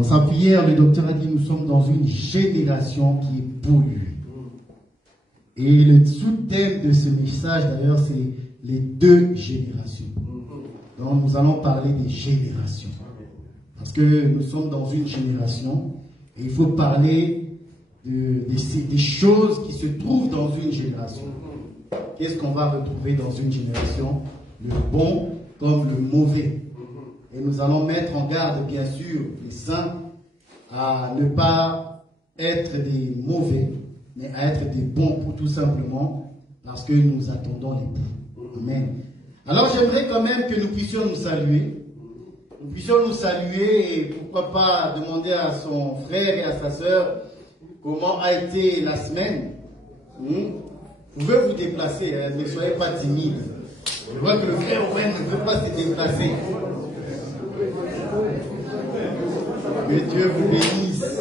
Dans sa prière, le docteur a dit, nous sommes dans une génération qui est polluée. Et le sous-thème de ce message, d'ailleurs, c'est les deux générations. Donc, nous allons parler des générations. Parce que nous sommes dans une génération, et il faut parler des choses qui se trouvent dans une génération. Qu'est-ce qu'on va retrouver dans une génération? Le bon comme le mauvais. Et nous allons mettre en garde, bien sûr, les saints à ne pas être des mauvais, mais à être des bons, pour tout simplement parce que nous attendons l'époux. Amen. Alors j'aimerais quand même que nous puissions nous saluer. Nous puissions nous saluer et pourquoi pas demander à son frère et à sa sœur comment a été la semaine. Vous pouvez vous déplacer, hein, ne soyez pas timide. Je vois que le frère Owen ne veut pas se déplacer. Que Dieu vous bénisse.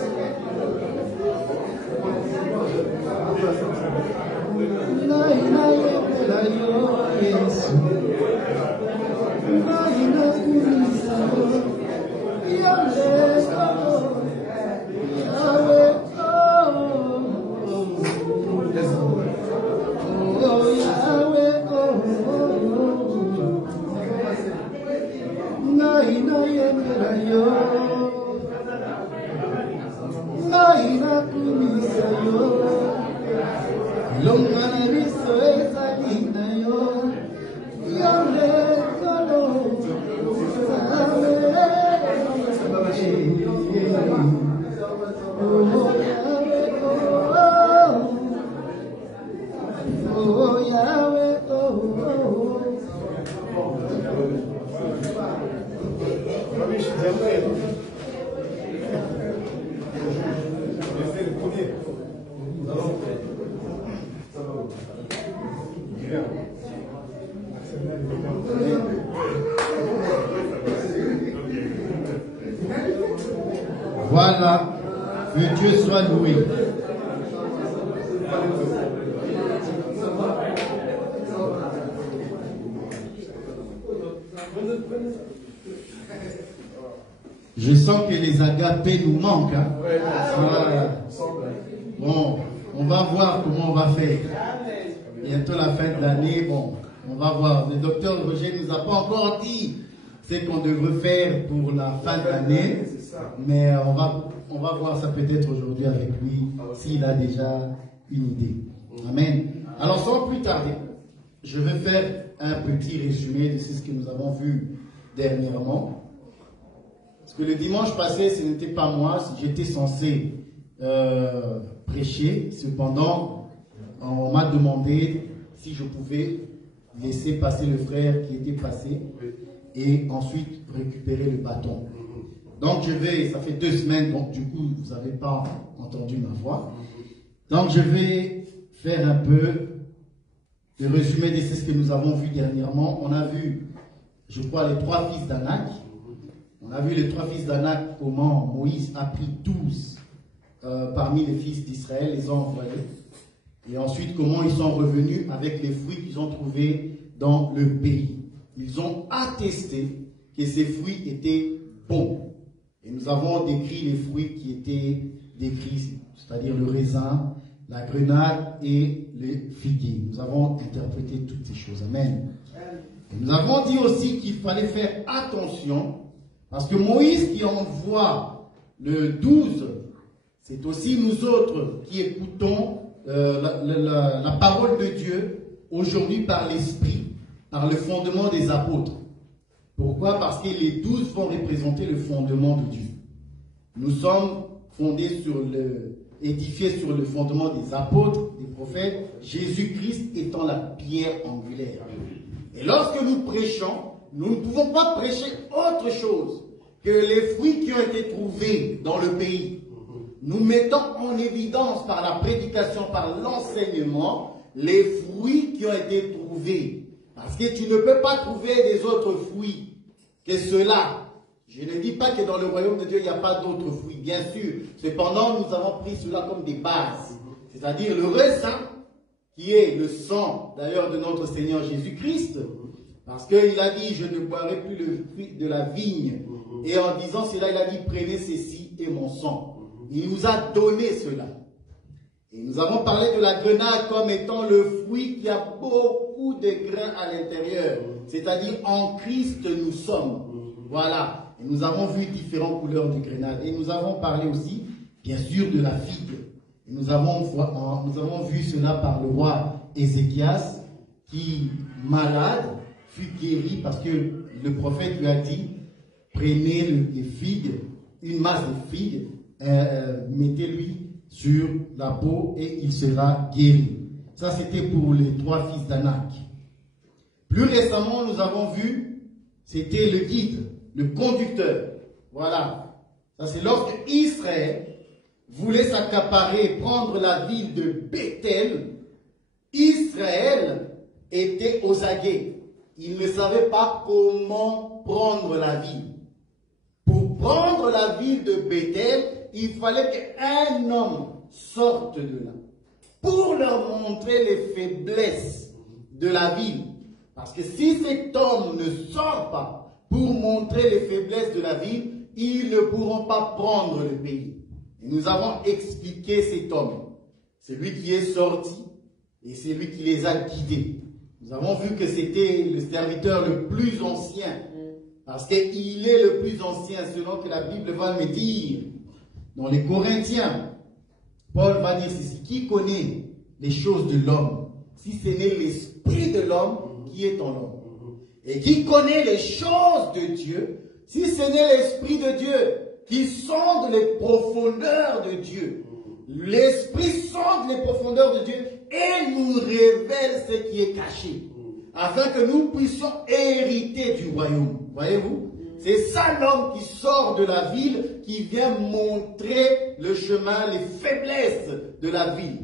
Voilà, que Dieu soit loué. Je sens que les agapés nous manquent. Hein? Bon, on va voir comment on va faire. Bientôt la fin de l'année, bon, on va voir. Le docteur Roger ne nous a pas encore dit ce qu'on devrait faire pour la fin de l'année. Mais on va voir ça peut-être aujourd'hui avec lui, s'il a déjà une idée. Amen. Alors sans plus tarder, je vais faire un petit résumé de ce que nous avons vu dernièrement. Parce que le dimanche passé, ce n'était pas moi, j'étais censé prêcher. Cependant, on m'a demandé si je pouvais laisser passer le frère qui était passé et ensuite récupérer le bâton. Donc ça fait 2 semaines, donc du coup, vous n'avez pas entendu ma voix. Donc je vais faire un peu le résumé de ce que nous avons vu dernièrement. On a vu, je crois, les 3 fils d'Anak. On a vu les 3 fils d'Anak, comment Moïse a pris 12 parmi les fils d'Israël, les a envoyés. Et ensuite, comment ils sont revenus avec les fruits qu'ils ont trouvés dans le pays. Ils ont attesté que ces fruits étaient bons. Et nous avons décrit les fruits qui étaient décrits, c'est-à-dire le raisin, la grenade et le figuier. Nous avons interprété toutes ces choses. Amen. Et nous avons dit aussi qu'il fallait faire attention, parce que Moïse qui envoie le 12, c'est aussi nous autres qui écoutons la parole de Dieu aujourd'hui par l'Esprit, par le fondement des apôtres. Pourquoi? Parce que les 12 vont représenter le fondement de Dieu. Nous sommes édifiés sur le fondement des apôtres, des prophètes, Jésus-Christ étant la pierre angulaire. Et lorsque nous prêchons, nous ne pouvons pas prêcher autre chose que les fruits qui ont été trouvés dans le pays. Nous mettons en évidence par la prédication, par l'enseignement, les fruits qui ont été trouvés. Parce que tu ne peux pas trouver des autres fruits que cela. Je ne dis pas que dans le royaume de Dieu, il n'y a pas d'autres fruits, bien sûr. Cependant, nous avons pris cela comme des bases. C'est-à-dire le raisin, qui est le sang, d'ailleurs, de notre Seigneur Jésus-Christ. Parce qu'il a dit, je ne boirai plus le fruit de la vigne. Et en disant cela, il a dit, prenez ceci et mon sang. Il nous a donné cela. Et nous avons parlé de la grenade comme étant le fruit qui a beaucoup de grains à l'intérieur. C'est-à-dire, en Christ, nous sommes. Voilà. Et nous avons vu différentes couleurs de grenade. Et nous avons parlé aussi, bien sûr, de la figue. Et nous avons vu cela par le roi Ézéchias, qui, malade, fut guéri parce que le prophète lui a dit, prenez les figues, une masse de figues, mettez-lui sur la peau et il sera guéri. Ça, c'était pour les 3 fils d'Anak. Plus récemment, nous avons vu, c'était le guide, le conducteur. Voilà. Ça, c'est lorsque Israël voulait s'accaparer, prendre la ville de Bethel. Israël était aux aguets. Il ne savait pas comment prendre la ville. Pour prendre la ville de Bethel, il fallait qu'un homme sorte de là. Pour leur montrer les faiblesses de la ville. Parce que si cet homme ne sort pas pour montrer les faiblesses de la ville, ils ne pourront pas prendre le pays. Et nous avons expliqué cet homme. C'est lui qui est sorti et c'est lui qui les a guidés. Nous avons vu que c'était le serviteur le plus ancien. Parce qu'il est le plus ancien selon que la Bible va me dire. Dans les Corinthiens, Paul va dire ceci. Qui connaît les choses de l'homme, si ce n'est l'esprit de l'homme qui est en l'homme? Et qui connaît les choses de Dieu, si ce n'est l'esprit de Dieu, qui sonde les profondeurs de Dieu? L'esprit sonde les profondeurs de Dieu et nous révèle ce qui est caché, afin que nous puissions hériter du royaume. Voyez-vous? C'est ça l'homme qui sort de la ville, qui vient montrer le chemin, les faiblesses de la ville.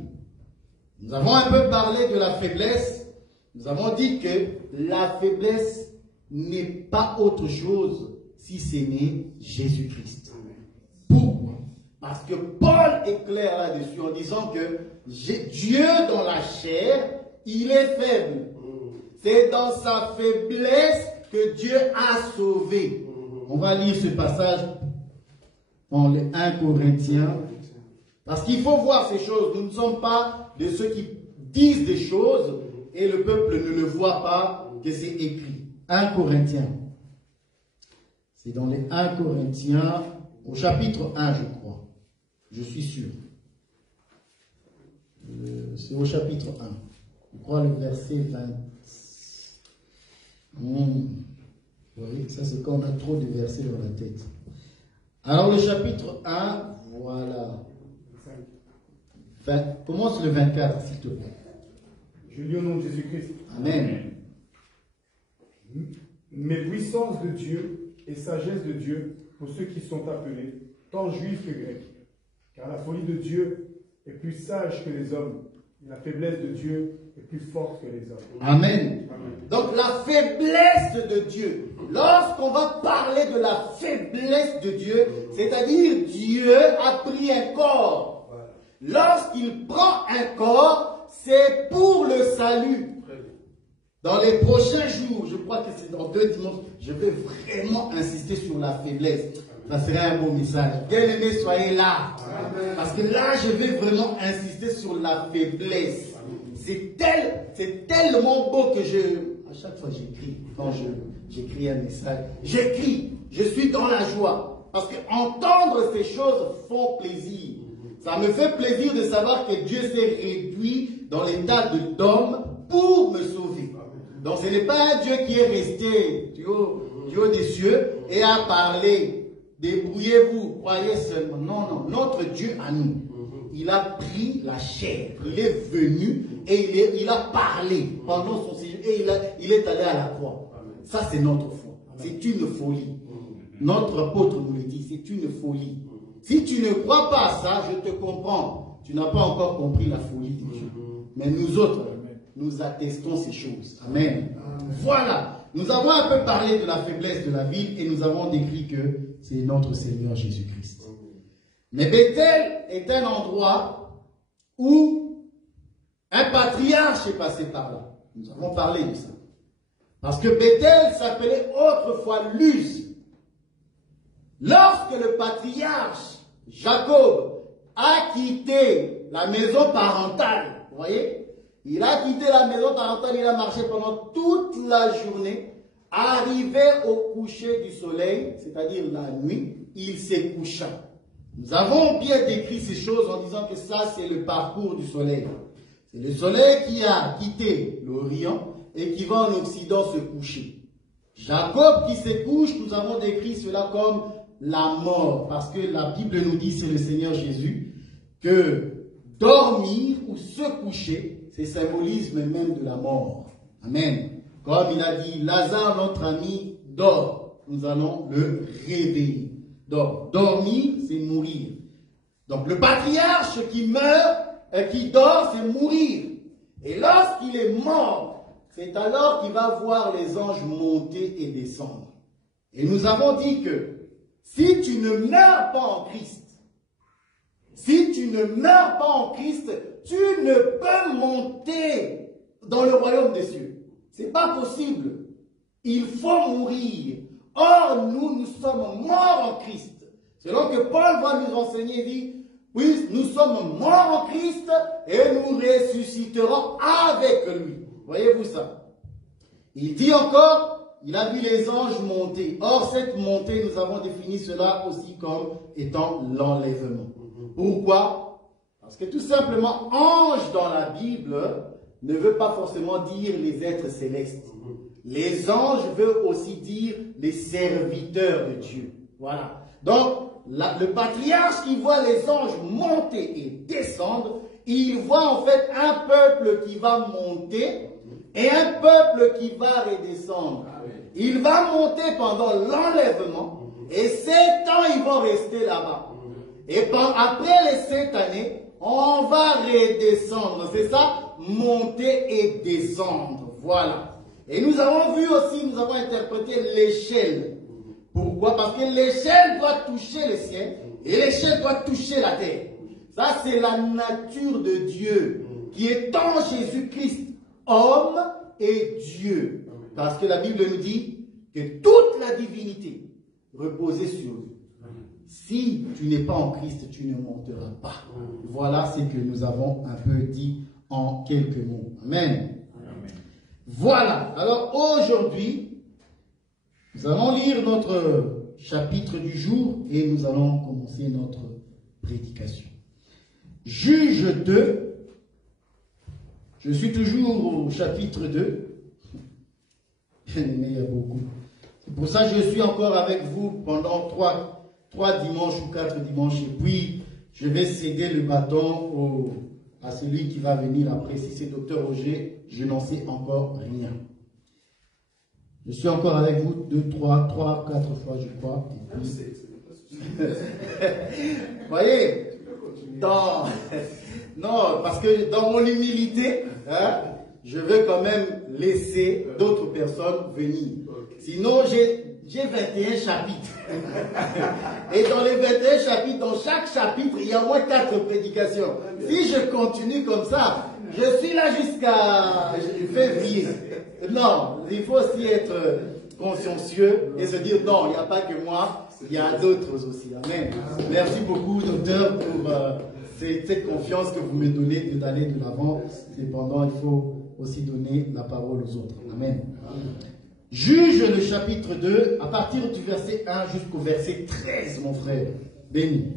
Nous avons un peu parlé de la faiblesse. Nous avons dit que la faiblesse n'est pas autre chose si ce n'est Jésus-Christ. Pourquoi? Parce que Paul est clair là-dessus en disant que Dieu dans la chair, il est faible. C'est dans sa faiblesse que Dieu a sauvé. On va lire ce passage dans les 1 Corinthiens. Parce qu'il faut voir ces choses. Nous ne sommes pas de ceux qui disent des choses et le peuple ne le voit pas que c'est écrit. 1 Corinthiens. C'est dans les 1 Corinthiens, au chapitre 1, je crois. Je suis sûr. C'est au chapitre 1. Je crois le verset 20. Oui, ça c'est quand on a trop de versets dans la tête. Alors le chapitre 1, voilà. Commence le 24, s'il te plaît. Je lis au nom de Jésus-Christ. Amen. Mais puissance de Dieu et sagesse de Dieu pour ceux qui sont appelés, tant juifs que grecs. Car la folie de Dieu est plus sage que les hommes, et la faiblesse de Dieu est plus forte que les hommes. Amen. Amen. Donc la faiblesse de Dieu, lorsqu'on va parler de la faiblesse de Dieu, c'est-à-dire Dieu a pris un corps. Lorsqu'il prend un corps, c'est pour le salut. Dans les prochains jours, je crois que c'est dans 2 dimanches, je vais vraiment insister sur la faiblesse. Ça serait un beau message. Bien-aimés, soyez là. Parce que là, je vais vraiment insister sur la faiblesse. C'est tellement beau que à chaque fois j'écris, quand j'écris un message, j'écris, je suis dans la joie. Parce que entendre ces choses font plaisir. Ça me fait plaisir de savoir que Dieu s'est réduit dans l'état d'homme pour me sauver. Donc ce n'est pas un Dieu qui est resté du haut des cieux et a parlé. Débrouillez-vous, croyez seulement. Non, non, notre Dieu à nous, il a pris la chair, il est venu et il a parlé pendant son séjour et il est allé à la croix. Ça c'est notre foi, c'est une folie. Notre apôtre nous le dit, c'est une folie. Si tu ne crois pas à ça, je te comprends. Tu n'as pas encore compris la folie de Dieu. Mais nous autres, nous attestons ces choses. Amen. Voilà. Nous avons un peu parlé de la faiblesse de la ville et nous avons décrit que c'est notre Seigneur Jésus-Christ. Mais Bethel est un endroit où un patriarche est passé par là. Nous avons parlé de ça. Parce que Bethel s'appelait autrefois Luz. Lorsque le patriarche Jacob a quitté la maison parentale, vous voyez, il a quitté la maison parentale, il a marché pendant toute la journée. Arrivé au coucher du soleil, c'est-à-dire la nuit, il s'est couché. Nous avons bien décrit ces choses en disant que ça, c'est le parcours du soleil. C'est le soleil qui a quitté l'Orient et qui va en Occident se coucher. Jacob qui se couche, nous avons décrit cela comme la mort, parce que la Bible nous dit, c'est le Seigneur Jésus, que dormir ou se coucher, c'est symbolisme même de la mort. Amen. Comme il a dit, Lazare, notre ami, dort. Nous allons le réveiller. Donc, dormir, c'est mourir. Donc, le patriarche qui meurt, qui dort, c'est mourir. Et lorsqu'il est mort, c'est alors qu'il va voir les anges monter et descendre. Et nous avons dit que si tu ne meurs pas en Christ, si tu ne meurs pas en Christ, tu ne peux monter dans le royaume des cieux. C'est pas possible. Il faut mourir. Or, nous sommes morts en Christ. Selon que Paul va nous enseigner, il dit, oui, nous sommes morts en Christ et nous ressusciterons avec lui. Voyez-vous ça? Il dit encore, il a vu les anges monter. Or, cette montée, nous avons défini cela aussi comme étant l'enlèvement. Pourquoi? Parce que tout simplement, ange dans la Bible ne veut pas forcément dire les êtres célestes. Les anges veulent aussi dire les serviteurs de Dieu. Voilà. Donc, le patriarche qui voit les anges monter et descendre, il voit en fait un peuple qui va monter et un peuple qui va redescendre. Il va monter pendant l'enlèvement et 7 ans ils vont rester là-bas. Et après les 7 années, on va redescendre. C'est ça? Monter et descendre. Voilà. Et nous avons vu aussi, nous avons interprété l'échelle. Pourquoi? Parce que l'échelle doit toucher le ciel et l'échelle doit toucher la terre. Ça, c'est la nature de Dieu qui est en Jésus-Christ, homme et Dieu. Parce que la Bible nous dit que toute la divinité reposait sur lui. Si tu n'es pas en Christ, tu ne monteras pas. Voilà ce que nous avons un peu dit en quelques mots. Amen. Voilà. Alors aujourd'hui, nous allons lire notre chapitre du jour et nous allons commencer notre prédication. Juge 2. Je suis toujours au chapitre 2. Mais il y a beaucoup. C'est pour ça que je suis encore avec vous pendant 3 dimanches ou 4 dimanches. Et puis, je vais céder le bâton à celui qui va venir après. Si c'est Dr Roger, je n'en sais encore rien. Je suis encore avec vous 3, 4 fois, je crois. Et puis... Vous voyez, non, parce que dans mon humilité, hein, je veux quand même laisser d'autres personnes venir. Sinon, j'ai 21 chapitres. Et dans les 21 chapitres, dans chaque chapitre, il y a au moins 4 prédications. Si je continue comme ça, je suis là jusqu'à février. Non, il faut aussi être consciencieux et se dire non, il n'y a pas que moi, il y a d'autres aussi. Amen. Merci beaucoup, docteur, pour cette confiance que vous me donnez d'aller de l'avant. Cependant, il faut aussi donner la parole aux autres. Amen. Juge le chapitre 2, à partir du verset 1 jusqu'au verset 13, mon frère. Béni.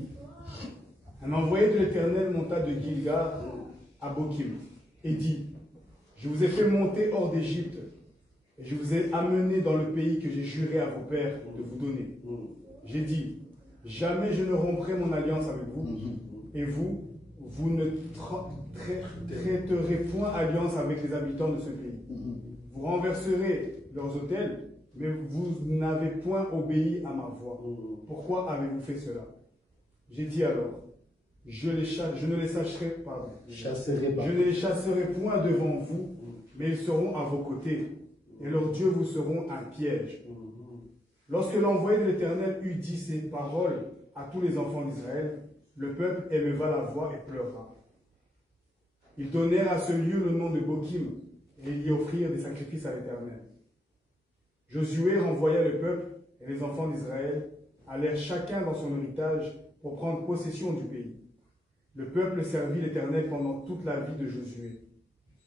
Un envoyé de l'Éternel monta de Gilgal à Bokim et dit, je vous ai fait monter hors d'Égypte et je vous ai amené dans le pays que j'ai juré à vos pères de vous donner. J'ai dit, jamais je ne romprai mon alliance avec vous et vous ne traiterez point alliance avec les habitants de ce pays. Vous renverserez leurs autels, mais vous n'avez point obéi à ma voix. Pourquoi avez-vous fait cela? J'ai dit alors, je ne les chasserai point devant vous, mais ils seront à vos côtés, et leurs dieux vous seront un piège. Lorsque l'envoyé de l'Éternel eut dit ces paroles à tous les enfants d'Israël, le peuple éleva la voix et pleura. Ils donnèrent à ce lieu le nom de Bokim, et ils y offrirent des sacrifices à l'Éternel. Josué renvoya le peuple et les enfants d'Israël allèrent chacun dans son héritage pour prendre possession du pays. Le peuple servit l'Éternel pendant toute la vie de Josué.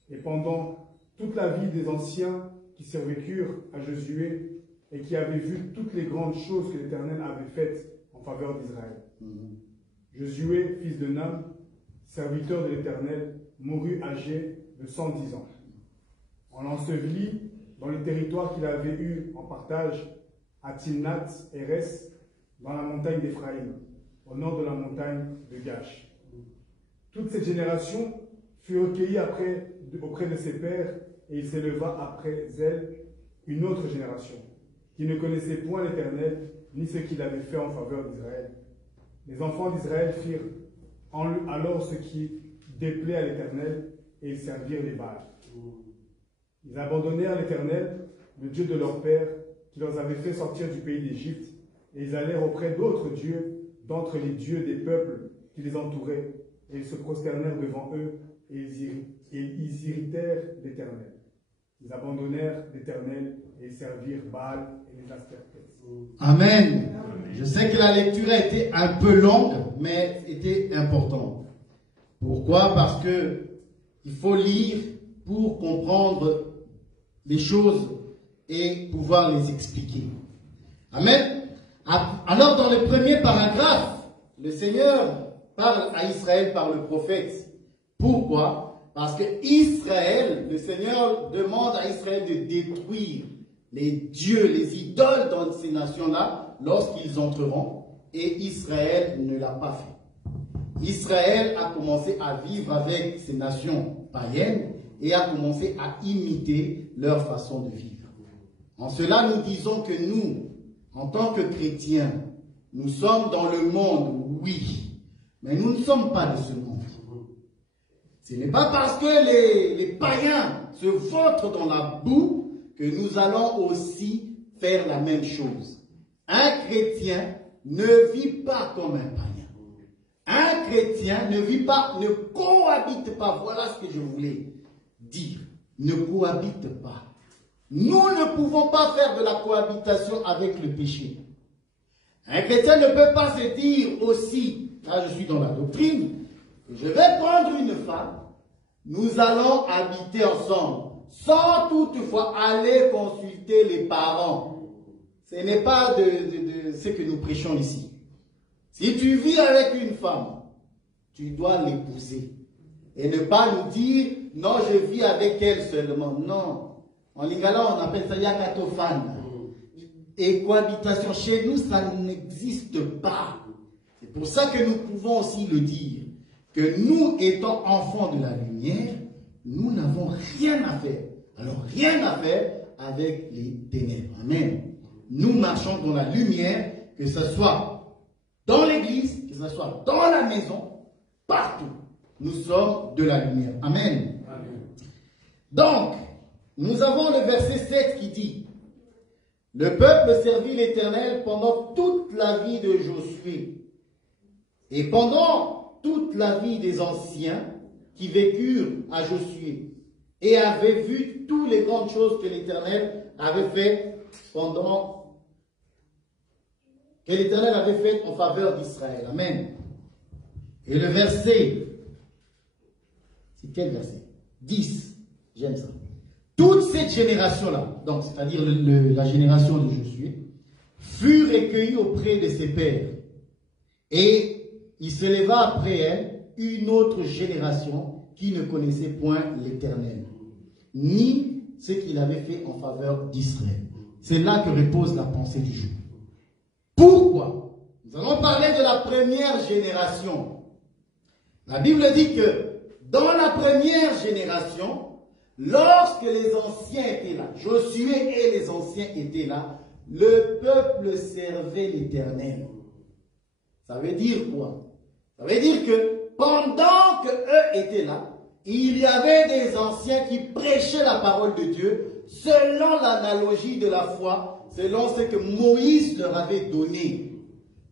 Et pendant toute la vie des anciens qui survécurent à Josué et qui avaient vu toutes les grandes choses que l'Éternel avait faites en faveur d'Israël. Josué, fils de Nun, serviteur de l'Éternel, mourut âgé de 110 ans. On l'ensevelit dans le territoire qu'il avait eu en partage à Timnath-Hérès, dans la montagne d'Éphraïm, au nord de la montagne de Gash. Toute cette génération fut recueillie auprès de ses pères, et il s'éleva après elle une autre génération, qui ne connaissait point l'Éternel, ni ce qu'il avait fait en faveur d'Israël. Les enfants d'Israël firent alors ce qui déplaît à l'Éternel, et ils servirent les Baals. Ils abandonnèrent l'Éternel, le Dieu de leur père, qui leur avait fait sortir du pays d'Égypte, et ils allèrent auprès d'autres dieux, d'entre les dieux des peuples qui les entouraient, et ils se prosternèrent devant eux, et ils irritèrent l'Éternel. Ils abandonnèrent l'Éternel, et ils servirent Baal et les Astartés. Amen. Je sais que la lecture a été un peu longue, mais était importante. Pourquoi? Parce que il faut lire pour comprendre les choses et pouvoir les expliquer. Amen. Alors, dans le premier paragraphe, le Seigneur parle à Israël par le prophète. Pourquoi? Parce que Israël, le Seigneur demande à Israël de détruire les dieux, les idoles dans ces nations-là lorsqu'ils entreront, et Israël ne l'a pas fait. Israël a commencé à vivre avec ces nations païennes et a commencé à imiter leur façon de vivre. En cela, nous disons que nous, en tant que chrétiens, nous sommes dans le monde, oui, mais nous ne sommes pas de ce monde. Ce n'est pas parce que les païens se vautrent dans la boue que nous allons aussi faire la même chose. Un chrétien ne vit pas comme un païen. Un chrétien ne vit pas, ne cohabite pas. Voilà ce que je voulais dire. Ne cohabite pas. Nous ne pouvons pas faire de la cohabitation avec le péché. Un chrétien ne peut pas se dire aussi, là je suis dans la doctrine, que je vais prendre une femme, nous allons habiter ensemble, sans toutefois aller consulter les parents. Ce n'est pas de ce que nous prêchons ici. Si tu vis avec une femme, tu dois l'épouser. Et ne pas nous dire, non, je vis avec elle seulement. Non. En lingala, on appelle ça yakatofan. Et cohabitation, chez nous, ça n'existe pas. C'est pour ça que nous pouvons aussi le dire, que nous, étant enfants de la lumière, nous n'avons rien à faire. Alors, rien à faire avec les ténèbres. Amen. Nous marchons dans la lumière, que ce soit dans l'église, que ce soit dans la maison, partout. Nous sommes de la lumière. Amen. Amen. Donc, nous avons le verset 7 qui dit: le peuple servit l'Éternel pendant toute la vie de Josué et pendant toute la vie des anciens qui vécurent à Josué et avaient vu toutes les grandes choses que l'Éternel avait faites en faveur d'Israël. Amen. Et le verset, c'est quel verset? 10. J'aime ça. Toute cette génération-là, donc c'est-à-dire la génération de Josué, fut recueillie auprès de ses pères. Et il se leva après elle une autre génération qui ne connaissait point l'Éternel, ni ce qu'il avait fait en faveur d'Israël. C'est là que repose la pensée du jour. Pourquoi? Nous allons parler de la première génération. La Bible dit que dans la première génération, lorsque les anciens étaient là, Josué et les anciens étaient là, le peuple servait l'Éternel. Ça veut dire quoi? Ça veut dire que pendant qu'eux étaient là, il y avait des anciens qui prêchaient la parole de Dieu selon l'analogie de la foi, selon ce que Moïse leur avait donné.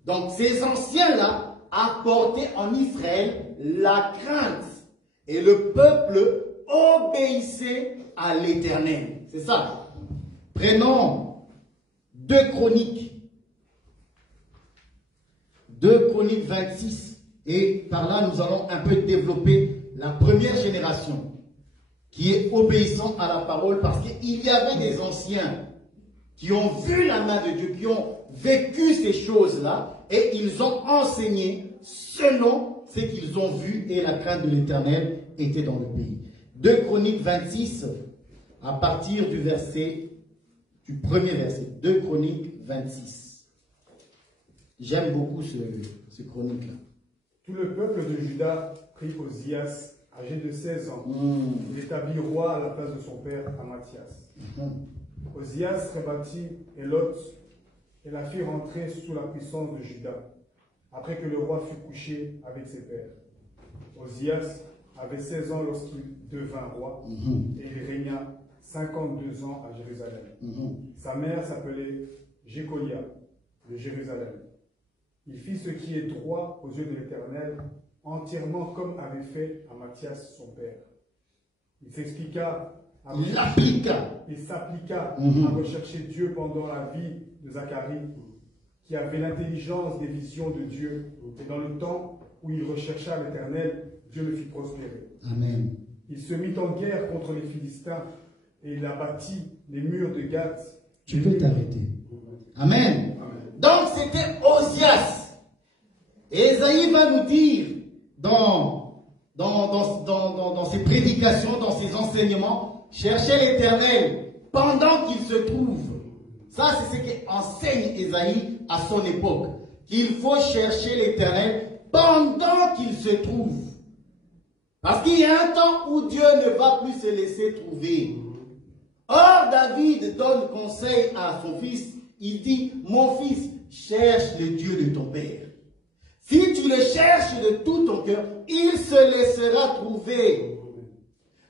Donc ces anciens-là apportaient en Israël la crainte et le peuple obéissait à l'Éternel. C'est ça. Prenons 2 Chroniques. 2 Chroniques 26. Et par là, nous allons un peu développer la première génération qui est obéissante à la parole, parce qu'il y avait des anciens qui ont vu la main de Dieu, qui ont vécu ces choses-là, et ils ont enseigné selon ce qu'ils ont vu, et la crainte de l'Éternel était dans le pays. 2 Chroniques 26, à partir du premier verset. 2 Chroniques 26. J'aime beaucoup ce chronique-là. Tout le peuple de Juda prit Ozias, âgé de 16 ans. Il établit roi à la place de son père Amathias. Ozias rebâtit Élot et la fit rentrer sous la puissance de Juda, après que le roi fut couché avec ses pères. Ozias avait 16 ans lorsqu'il devint roi, et il régna 52 ans à Jérusalem. Sa mère s'appelait Jécolia de Jérusalem. Il fit ce qui est droit aux yeux de l'Éternel, entièrement comme avait fait Amathias son père. Il s'appliqua à rechercher Dieu pendant la vie de Zacharie, qui avait l'intelligence des visions de Dieu, et dans le temps où il rechercha l'Éternel, Dieu le fit prospérer. Amen. Il se mit en guerre contre les Philistins, et il abattit les murs de Gath. Tu peux t'arrêter. Amen. Donc c'était Ozias. Et Esaïe va nous dire dans ses prédications, dans ses enseignements, cherchez l'Éternel pendant qu'il se trouve. Ça, c'est ce qu'enseigne Esaïe à son époque. Qu'il faut chercher l'Éternel pendant qu'il se trouve. Parce qu'il y a un temps où Dieu ne va plus se laisser trouver. Or, David donne conseil à son fils. Il dit, mon fils, cherche le Dieu de ton père. Si tu le cherches de tout ton cœur, il se laissera trouver.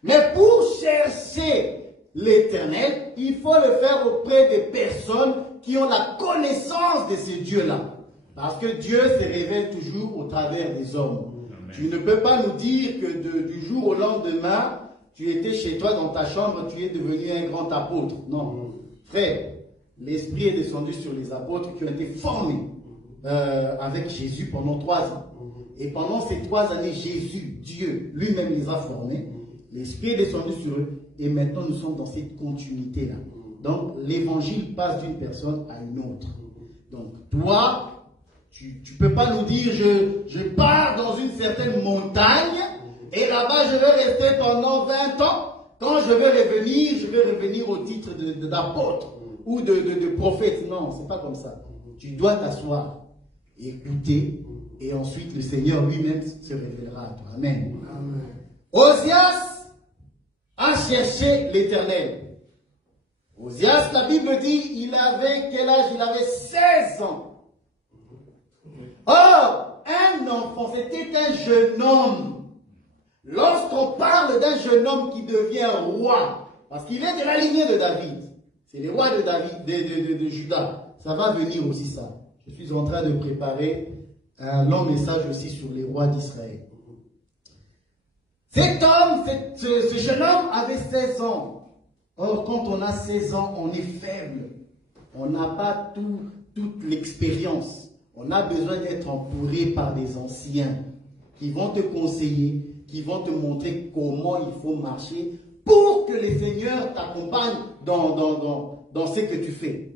Mais pour chercher l'Éternel, il faut le faire auprès des personnes qui ont la connaissance de ce Dieu-là. Parce que Dieu se révèle toujours au travers des hommes. Amen. Tu ne peux pas nous dire que du jour au lendemain, tu étais chez toi dans ta chambre, tu es devenu un grand apôtre. Non. Frère, l'Esprit est descendu sur les apôtres qui ont été formés avec Jésus pendant 3 ans. Et pendant ces 3 années, Jésus, Dieu, lui-même les a formés. L'Esprit est descendu sur eux. Et maintenant, nous sommes dans cette continuité-là. Donc, l'évangile passe d'une personne à une autre. Donc, toi, tu ne peux pas nous dire, je pars dans une certaine montagne, et là-bas, je vais rester pendant 20 ans. Quand je vais revenir au titre d'apôtre ou de prophète. Non, c'est pas comme ça. Tu dois t'asseoir, écouter, et ensuite le Seigneur lui-même se révélera à toi. Amen. Amen. Ozias a cherché l'Éternel. Ozias, la Bible dit, il avait quel âge? Il avait 16 ans. Or, un enfant, c'était un jeune homme. Lorsqu'on parle d'un jeune homme qui devient roi, parce qu'il est de la lignée de David, c'est le roi de David, de Juda, ça va venir aussi ça. Je suis en train de préparer un long message aussi sur les rois d'Israël. Cet homme, ce jeune homme avait 16 ans. Or, quand on a 16 ans, on est faible. On n'a pas toute l'expérience. On a besoin d'être entouré par des anciens qui vont te conseiller, qui vont te montrer comment il faut marcher pour que le Seigneur t'accompagne dans ce que tu fais.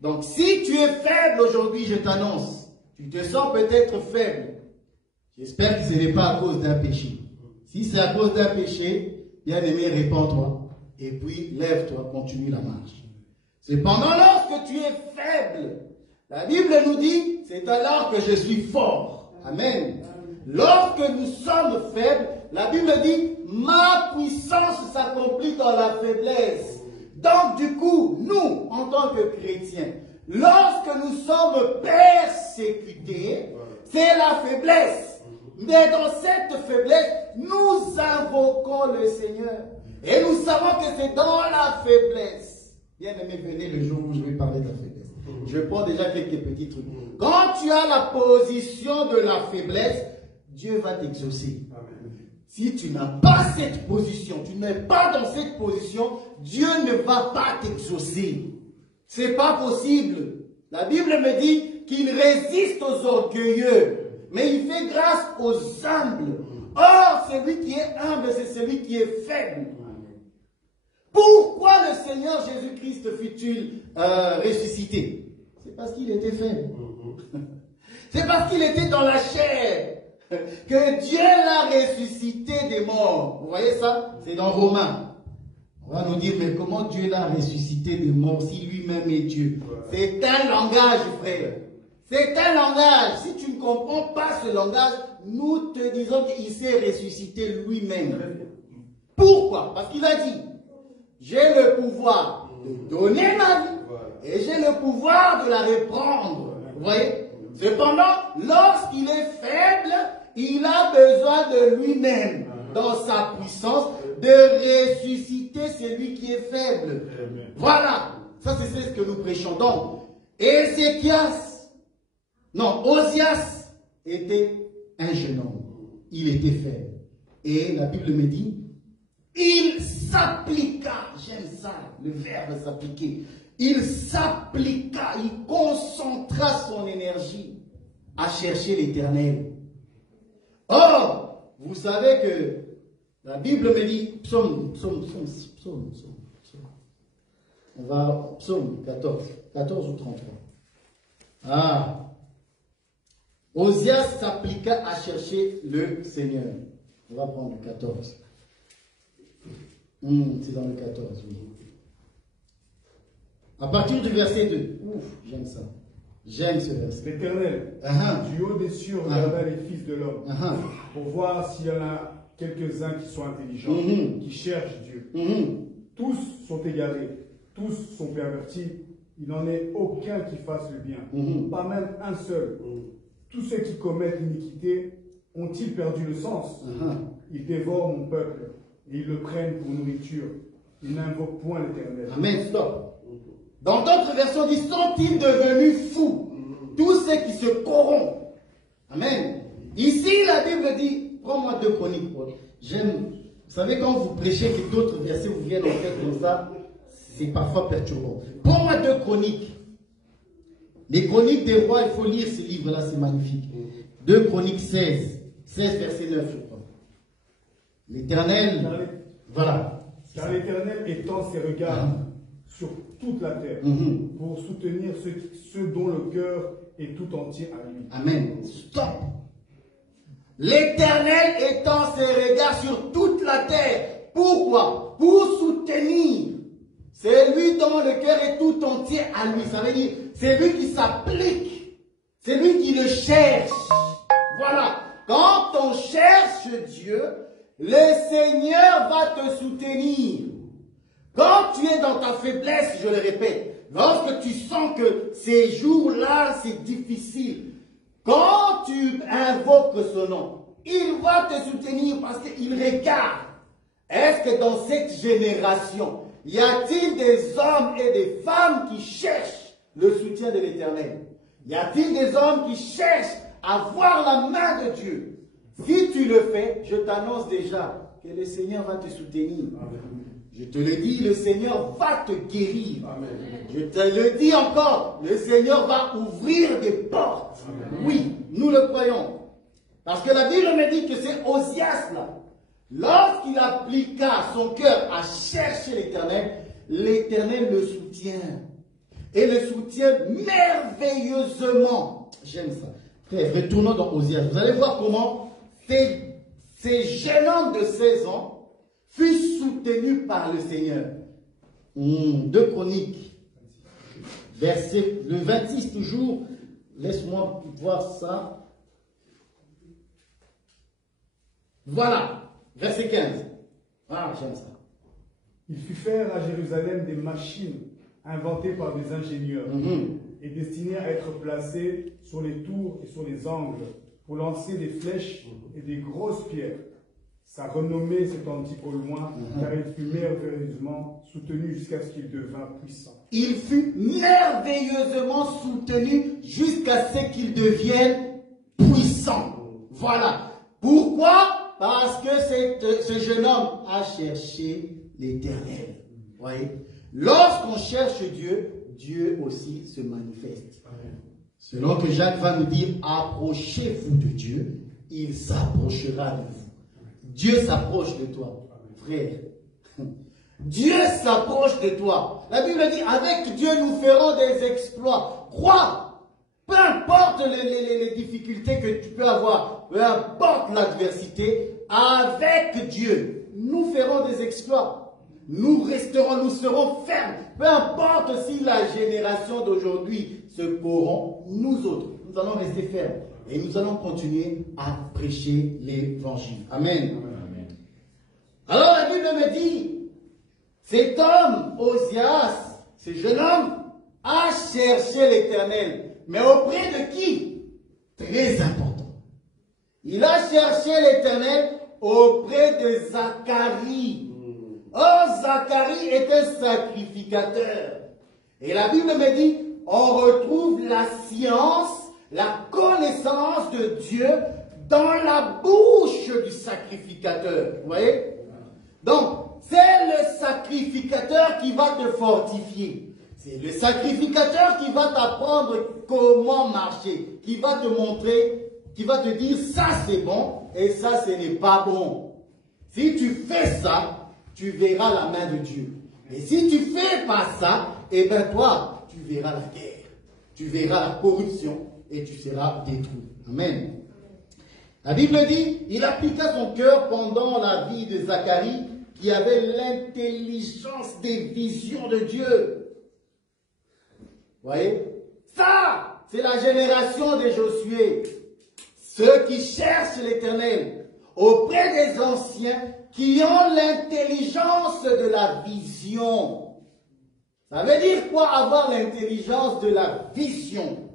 Donc, si tu es faible aujourd'hui, je t'annonce, tu te sens peut-être faible. J'espère que ce n'est pas à cause d'un péché. Si c'est à cause d'un péché, bien-aimé, répands-toi. Et puis, lève-toi, continue la marche. Cependant, lorsque tu es faible, la Bible nous dit, c'est alors que je suis fort. Amen. Lorsque nous sommes faibles, la Bible dit, ma puissance s'accomplit dans la faiblesse. Donc, du coup, nous, en tant que chrétiens, lorsque nous sommes persécutés, c'est la faiblesse. Mais dans cette faiblesse, nous invoquons le Seigneur. Et nous savons que c'est dans la faiblesse. Bien aimé, venez le jour où je vais parler de la faiblesse. Je prends déjà quelques petits trucs. Quand tu as la position de la faiblesse, Dieu va t'exaucer. Si tu n'as pas cette position, tu n'es pas dans cette position, Dieu ne va pas t'exaucer. C'est pas possible. La Bible me dit qu'il résiste aux orgueilleux, mais il fait grâce aux humbles. Or, celui qui est humble, c'est celui qui est faible. Pourquoi le Seigneur Jésus-Christ fut-il ressuscité? C'est parce qu'il était faible. C'est parce qu'il était dans la chair que Dieu l'a ressuscité des morts. Vous voyez ça? C'est dans Romains. On va nous dire, mais comment Dieu l'a ressuscité des morts si lui-même est Dieu? C'est un langage, frère. C'est un langage. Si tu ne comprends pas ce langage, nous te disons qu'il s'est ressuscité lui-même. Pourquoi? Parce qu'il a dit, j'ai le pouvoir de donner ma vie et j'ai le pouvoir de la reprendre. Vous voyez? Cependant, lorsqu'il est faible, il a besoin de lui-même, dans sa puissance, de ressusciter celui qui est faible. Voilà. Ça, c'est ce que nous prêchons. Donc, Osias était un jeune homme. Il était faible. Et la Bible me dit, il s'appliqua, j'aime ça, le verbe s'appliquer. Il s'appliqua, il concentra son énergie à chercher l'Éternel. Or, vous savez que la Bible me dit, psaume. On va, psaume 14 ou 33. Ah, Osias s'appliqua à chercher le Seigneur. On va prendre le 14. C'est dans le 14, oui. À partir du verset 2. Ouf, j'aime ça. J'aime ce verset. L'Éternel, du haut des cieux, regarda les fils de l'homme pour voir s'il y en a quelques-uns qui sont intelligents, qui cherchent Dieu. Tous sont égarés, tous sont pervertis. Il n'en est aucun qui fasse le bien, pas même un seul. Tous ceux qui commettent l'iniquité ont-ils perdu le sens? Ils dévorent mon peuple et ils le prennent pour nourriture. Ils n'invoquent point l'Éternel. Amen, stop. Dans d'autres versions, dit, sont-ils devenus fous? Tous ceux qui se corrompent. Amen. Ici, la Bible dit, prends-moi 2 Chroniques. J'aime, vous savez, quand vous prêchez que d'autres versets vous viennent en tête comme ça, c'est parfois perturbant. Prends-moi 2 Chroniques. Les Chroniques des rois, il faut lire ce livre-là, c'est magnifique. 2 Chroniques 16 verset 9, je crois. L'Éternel, voilà. Car l'Éternel étend ses regards sur toute la terre pour soutenir ceux dont le cœur est tout entier à lui. Amen. Stop. L'Éternel étend ses regards sur toute la terre. Pourquoi? Pour soutenir. C'est lui dont le cœur est tout entier à lui. Ça veut dire, c'est lui qui s'applique. C'est lui qui le cherche. Voilà. Quand on cherche Dieu, le Seigneur va te soutenir. Quand tu es dans ta faiblesse, je le répète, lorsque tu sens que ces jours-là, c'est difficile, quand tu invoques son nom, il va te soutenir parce qu'il regarde. Est-ce que dans cette génération, y a-t-il des hommes et des femmes qui cherchent le soutien de l'Éternel? Y a-t-il des hommes qui cherchent à voir la main de Dieu? Si tu le fais, je t'annonce déjà que le Seigneur va te soutenir. Je te le dis, le Seigneur va te guérir. Amen. Je te le dis encore, le Seigneur va ouvrir des portes. Amen. Oui, nous le croyons. Parce que la Bible me dit que c'est Osias là. Lorsqu'il appliqua son cœur à chercher l'Éternel, l'Éternel le soutient. Et le soutient merveilleusement. J'aime ça. Frère, retournons dans Osias. Vous allez voir comment ces jeunes hommes de 16 ans fut soutenu par le Seigneur. 2 Chroniques, le 26 toujours, laisse-moi voir ça. Voilà, verset 15. Ah, j'aime ça. Il fit faire à Jérusalem des machines inventées par des ingénieurs et destinées à être placées sur les tours et sur les angles pour lancer des flèches et des grosses pierres. Sa renommée s'étendit au loin, car il fut merveilleusement soutenu jusqu'à ce qu'il devint puissant. Il fut merveilleusement soutenu jusqu'à ce qu'il devienne puissant. Voilà. Pourquoi? Parce que ce jeune homme a cherché l'Éternel. Voyez? Lorsqu'on cherche Dieu, Dieu aussi se manifeste. Selon que Jacques va nous dire, approchez-vous de Dieu, il s'approchera de vous. Dieu s'approche de toi, frère. Dieu s'approche de toi. La Bible dit, avec Dieu nous ferons des exploits. Crois, peu importe les difficultés que tu peux avoir, peu importe l'adversité, avec Dieu, nous ferons des exploits. Nous serons fermes. Peu importe si la génération d'aujourd'hui se corrompt, nous autres, nous allons rester fermes. Et nous allons continuer à prêcher l'évangile. Amen. Amen. Alors la Bible me dit, cet homme, Osias, ce jeune homme, a cherché l'Éternel. Mais auprès de qui? Très important. Il a cherché l'Éternel auprès de Zacharie. Oh, Zacharie est un sacrificateur. Et la Bible me dit, on retrouve la science, la connaissance de Dieu dans la bouche du sacrificateur. Vous voyez? Donc, c'est le sacrificateur qui va te fortifier. C'est le sacrificateur qui va t'apprendre comment marcher, qui va te montrer, qui va te dire ça c'est bon et ça ce n'est pas bon. Si tu fais ça, tu verras la main de Dieu. Et si tu ne fais pas ça, eh bien toi, tu verras la guerre, tu verras la corruption et tu seras détruit. Amen. La Bible dit, il appliqua son cœur pendant la vie de Zacharie, qui avait l'intelligence des visions de Dieu. Vous voyez? Ça, c'est la génération de Josué. Ceux qui cherchent l'Éternel auprès des anciens qui ont l'intelligence de la vision. Ça veut dire quoi avoir l'intelligence de la vision?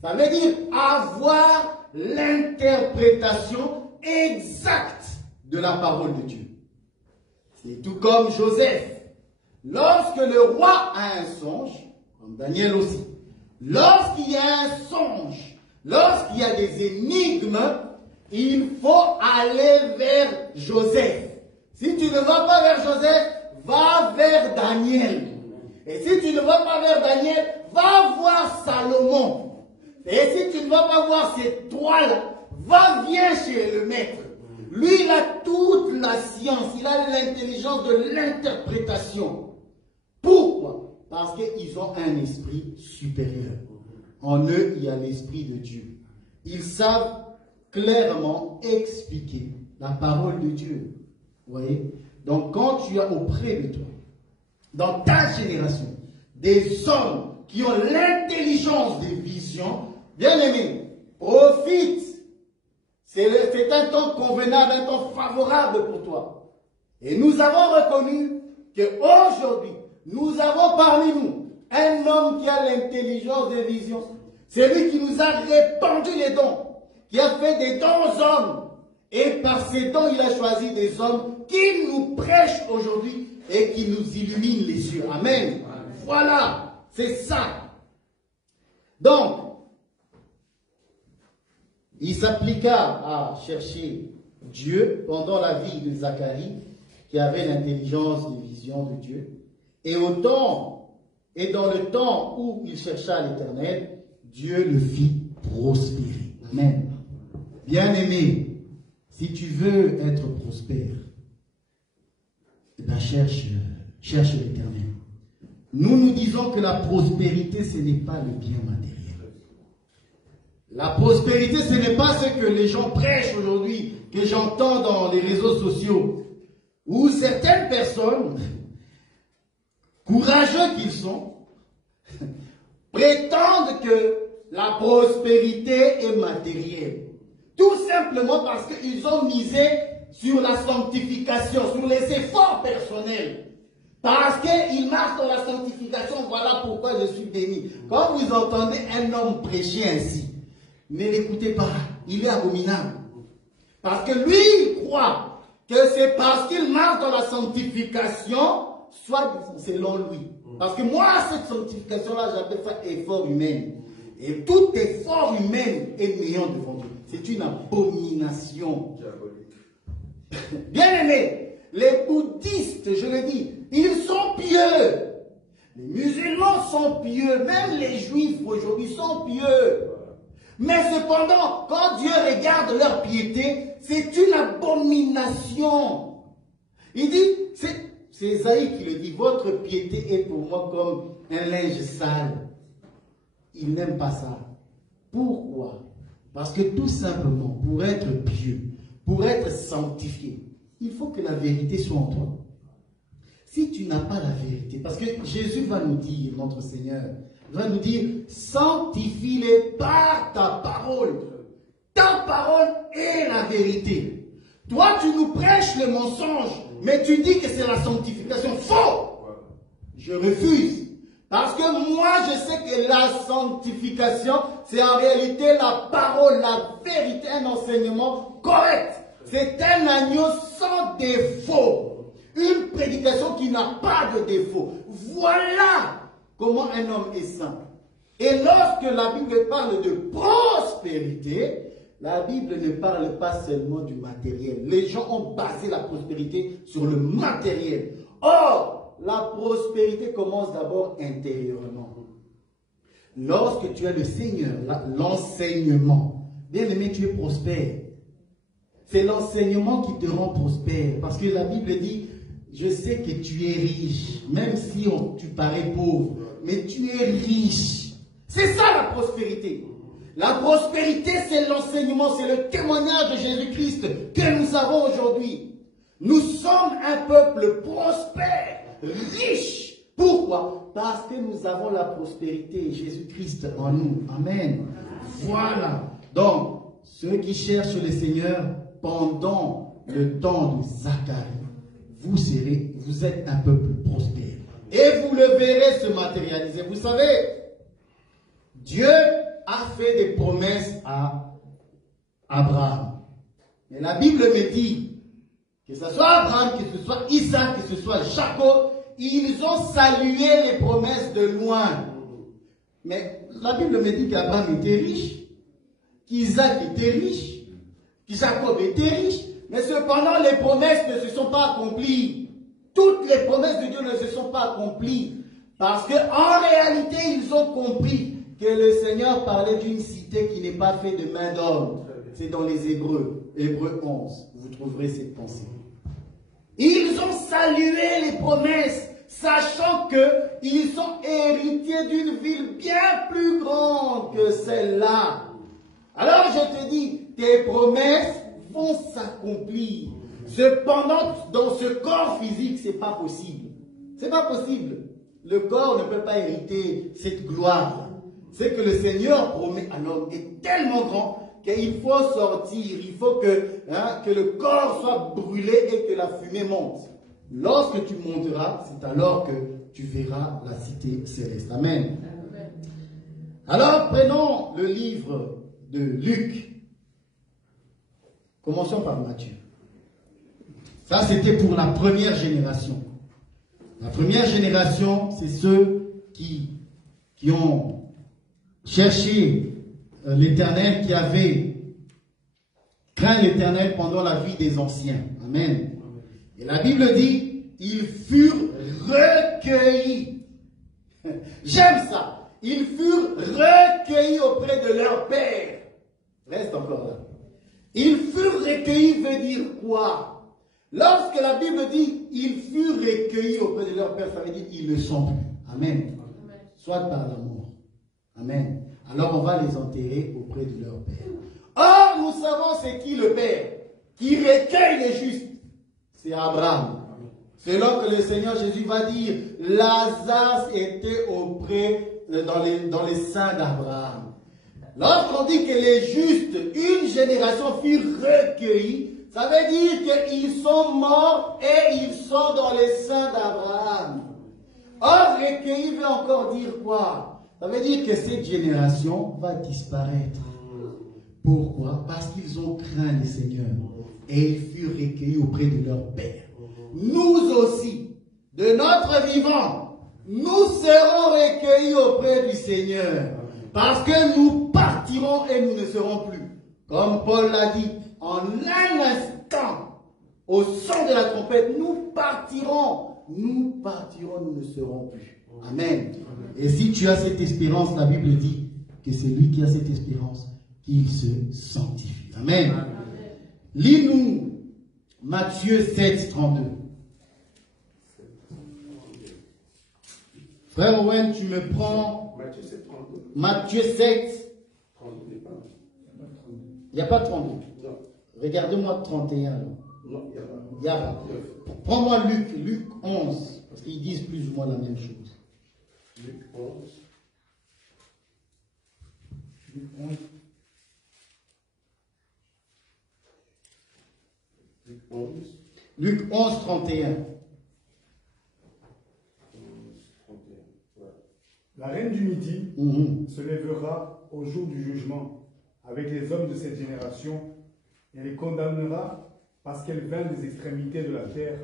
Ça veut dire avoir l'interprétation exacte de la parole de Dieu. C'est tout comme Joseph. Lorsque le roi a un songe, comme Daniel aussi, lorsqu'il y a un songe, lorsqu'il y a des énigmes, il faut aller vers Joseph. Si tu ne vas pas vers Joseph, va vers Daniel. Et si tu ne vas pas vers Daniel, va voir Salomon. Et si tu ne vas pas voir ces trois-là, viens chez le maître. Lui, il a toute la science, il a l'intelligence de l'interprétation. Pourquoi? Parce qu'ils ont un esprit supérieur. En eux, il y a l'esprit de Dieu. Ils savent clairement expliquer la parole de Dieu. Vous voyez? Donc, quand tu as auprès de toi, dans ta génération, des hommes qui ont l'intelligence des visions, bien aimés, profite. C'est un temps convenable, un temps favorable pour toi. Et nous avons reconnu qu'aujourd'hui, nous avons parmi nous un homme qui a l'intelligence des visions. C'est lui qui nous a répandu les dons, qui a fait des dons aux hommes. Et par ces dons, il a choisi des hommes qui nous prêchent aujourd'hui et qui nous illuminent les yeux. Amen. Voilà, c'est ça. Donc, il s'appliqua à chercher Dieu pendant la vie de Zacharie, qui avait l'intelligence des visions de Dieu. Et dans le temps où il chercha l'Éternel, Dieu le fit prospérer. Amen. Bien-aimé, si tu veux être prospère, eh bien cherche l'Éternel. Nous disons que la prospérité, ce n'est pas le bien matériel. La prospérité, ce n'est pas ce que les gens prêchent aujourd'hui, que j'entends dans les réseaux sociaux, où certaines personnes, courageux qu'ils sont, prétendent que la prospérité est matérielle. Tout simplement parce qu'ils ont misé sur la sanctification, sur les efforts personnels. Parce qu'ils marchent dans la sanctification, voilà pourquoi je suis béni. Quand vous entendez un homme prêcher ainsi, ne l'écoutez pas, il est abominable. Parce que lui, il croit que c'est parce qu'il marche dans la sanctification, soit selon lui. Parce que moi, cette sanctification-là, j'appelle ça effort humain. Et tout effort humain est néant devant Dieu. C'est une abomination. Bien aimé, les bouddhistes, je le dis, ils sont pieux. Les musulmans sont pieux, même les juifs aujourd'hui sont pieux. Mais cependant, quand Dieu regarde leur piété, c'est une abomination. Il dit, c'est Ésaïe qui le dit, votre piété est pour moi comme un linge sale. Il n'aime pas ça. Pourquoi? Parce que tout simplement, pour être pieux, pour être sanctifié, il faut que la vérité soit en toi. Si tu n'as pas la vérité, parce que Jésus va nous dire, notre Seigneur, va nous dire, sanctifie-les par ta parole. Ta parole est la vérité. Toi, tu nous prêches le mensonge, mais tu dis que c'est la sanctification. Faux! Je refuse. Parce que moi, je sais que la sanctification, c'est en réalité la parole, la vérité, un enseignement correct. C'est un agneau sans défaut. Une prédication qui n'a pas de défaut. Voilà comment un homme est saint. Et lorsque la Bible parle de prospérité, la Bible ne parle pas seulement du matériel. Les gens ont basé la prospérité sur le matériel. Or, la prospérité commence d'abord intérieurement. Lorsque tu as le Seigneur, l'enseignement, bien aimé, tu es prospère. C'est l'enseignement qui te rend prospère. Parce que la Bible dit, je sais que tu es riche, même si tu parais pauvre, mais tu es riche. C'est ça la prospérité. La prospérité, c'est l'enseignement, c'est le témoignage de Jésus-Christ que nous avons aujourd'hui. Nous sommes un peuple prospère, riche. Pourquoi? Parce que nous avons la prospérité, Jésus-Christ en nous. Amen. Voilà. Donc, ceux qui cherchent le Seigneur pendant le temps de Zacharie, vous êtes un peuple prospère. Et vous le verrez se matérialiser. Vous savez, Dieu a fait des promesses à Abraham. Et la Bible me dit que ce soit Abraham, que ce soit Isaac, que ce soit Jacob, ils ont salué les promesses de loin. Mais la Bible me dit qu'Abraham était riche, qu'Isaac était riche, que Jacob était riche. Mais cependant, les promesses ne se sont pas accomplies. Toutes les promesses de Dieu ne se sont pas accomplies. Parce qu'en réalité, ils ont compris que le Seigneur parlait d'une cité qui n'est pas faite de main d'homme. C'est dans les Hébreux, Hébreux 11, vous trouverez cette pensée. Ils ont salué les promesses, sachant qu'ils sont héritiers d'une ville bien plus grande que celle-là. Alors je te dis, tes promesses vont s'accomplir. Cependant, dans ce corps physique, c'est pas possible. C'est pas possible. Le corps ne peut pas hériter cette gloire. C'est que le Seigneur promet à l'homme est tellement grand qu'il faut sortir, il faut que le corps soit brûlé et que la fumée monte. Lorsque tu monteras, c'est alors que tu verras la cité céleste. Amen. Alors, prenons le livre de Luc. Commençons par Matthieu. Ça, c'était pour la première génération. La première génération, c'est ceux qui ont cherché l'Éternel, qui avaient craint l'Éternel pendant la vie des anciens. Amen. Et la Bible dit, ils furent recueillis. J'aime ça. Ils furent recueillis auprès de leur Père. Reste encore là. Ils furent recueillis veut dire quoi? Lorsque la Bible dit ils furent recueillis auprès de leur Père, ça veut dire ils ne sont plus. Amen. Soit par l'amour. Amen. Alors on va les enterrer auprès de leur Père. Or, nous savons c'est qui le Père qui recueille les justes. C'est Abraham. C'est là que le Seigneur Jésus va dire Lazare était auprès dans les seins d'Abraham. Lorsqu'on dit que les justes, une génération furent recueillis, ça veut dire qu'ils sont morts et ils sont dans les seins d'Abraham. Or, recueillis veut encore dire quoi? Ça veut dire que cette génération va disparaître. Pourquoi? Parce qu'ils ont craint le Seigneur et ils furent recueillis auprès de leur Père. Nous aussi, de notre vivant, nous serons recueillis auprès du Seigneur. Parce que nous partirons et nous ne serons plus. Comme Paul l'a dit, en un instant, au son de la trompette, nous partirons. Nous partirons, nous ne serons plus. Amen. Et si tu as cette espérance, la Bible dit que c'est lui qui a cette espérance, qu'il se sanctifie. Amen. Lis-nous Matthieu 7, 32. Frère Owen, tu me prends Matthieu 7. Il n'y a pas 32. Non. Regardez-moi 31. Non, il n'y a pas. Prends-moi Luc 11, parce qu'ils disent plus ou moins la même chose. Luc 11. Luc 11. Luc 11. Luc 11, 31. 11, 31. Ouais. La reine du Midi se lèvera au jour du jugement avec les hommes de cette génération et les condamnera parce qu'elle vint des extrémités de la terre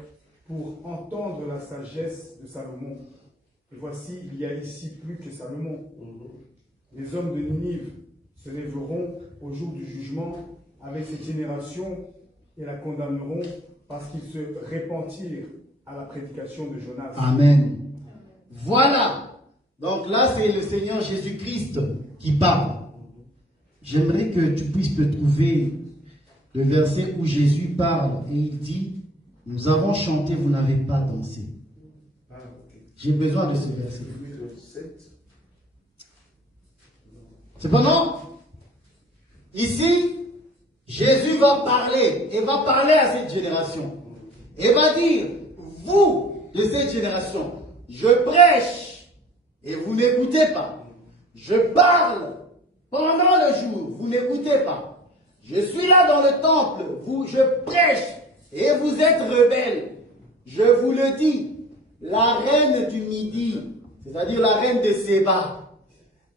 pour entendre la sagesse de Salomon. Et voici, il y a ici plus que Salomon. Les hommes de Ninive se lèveront au jour du jugement avec cette génération et la condamneront parce qu'ils se repentirent à la prédication de Jonas. Amen. Voilà. Donc là, c'est le Seigneur Jésus-Christ qui parle. J'aimerais que tu puisses te trouver le verset où Jésus parle et il dit, nous avons chanté, vous n'avez pas dansé. J'ai besoin de ce verset. Cependant, ici, Jésus va parler et va parler à cette génération. Et va dire, vous de cette génération, je prêche et vous n'écoutez pas. Je parle pendant le jour, vous n'écoutez pas. Je suis là dans le temple, je prêche et vous êtes rebelles. Je vous le dis, la reine du Midi, c'est-à-dire la reine de Séba,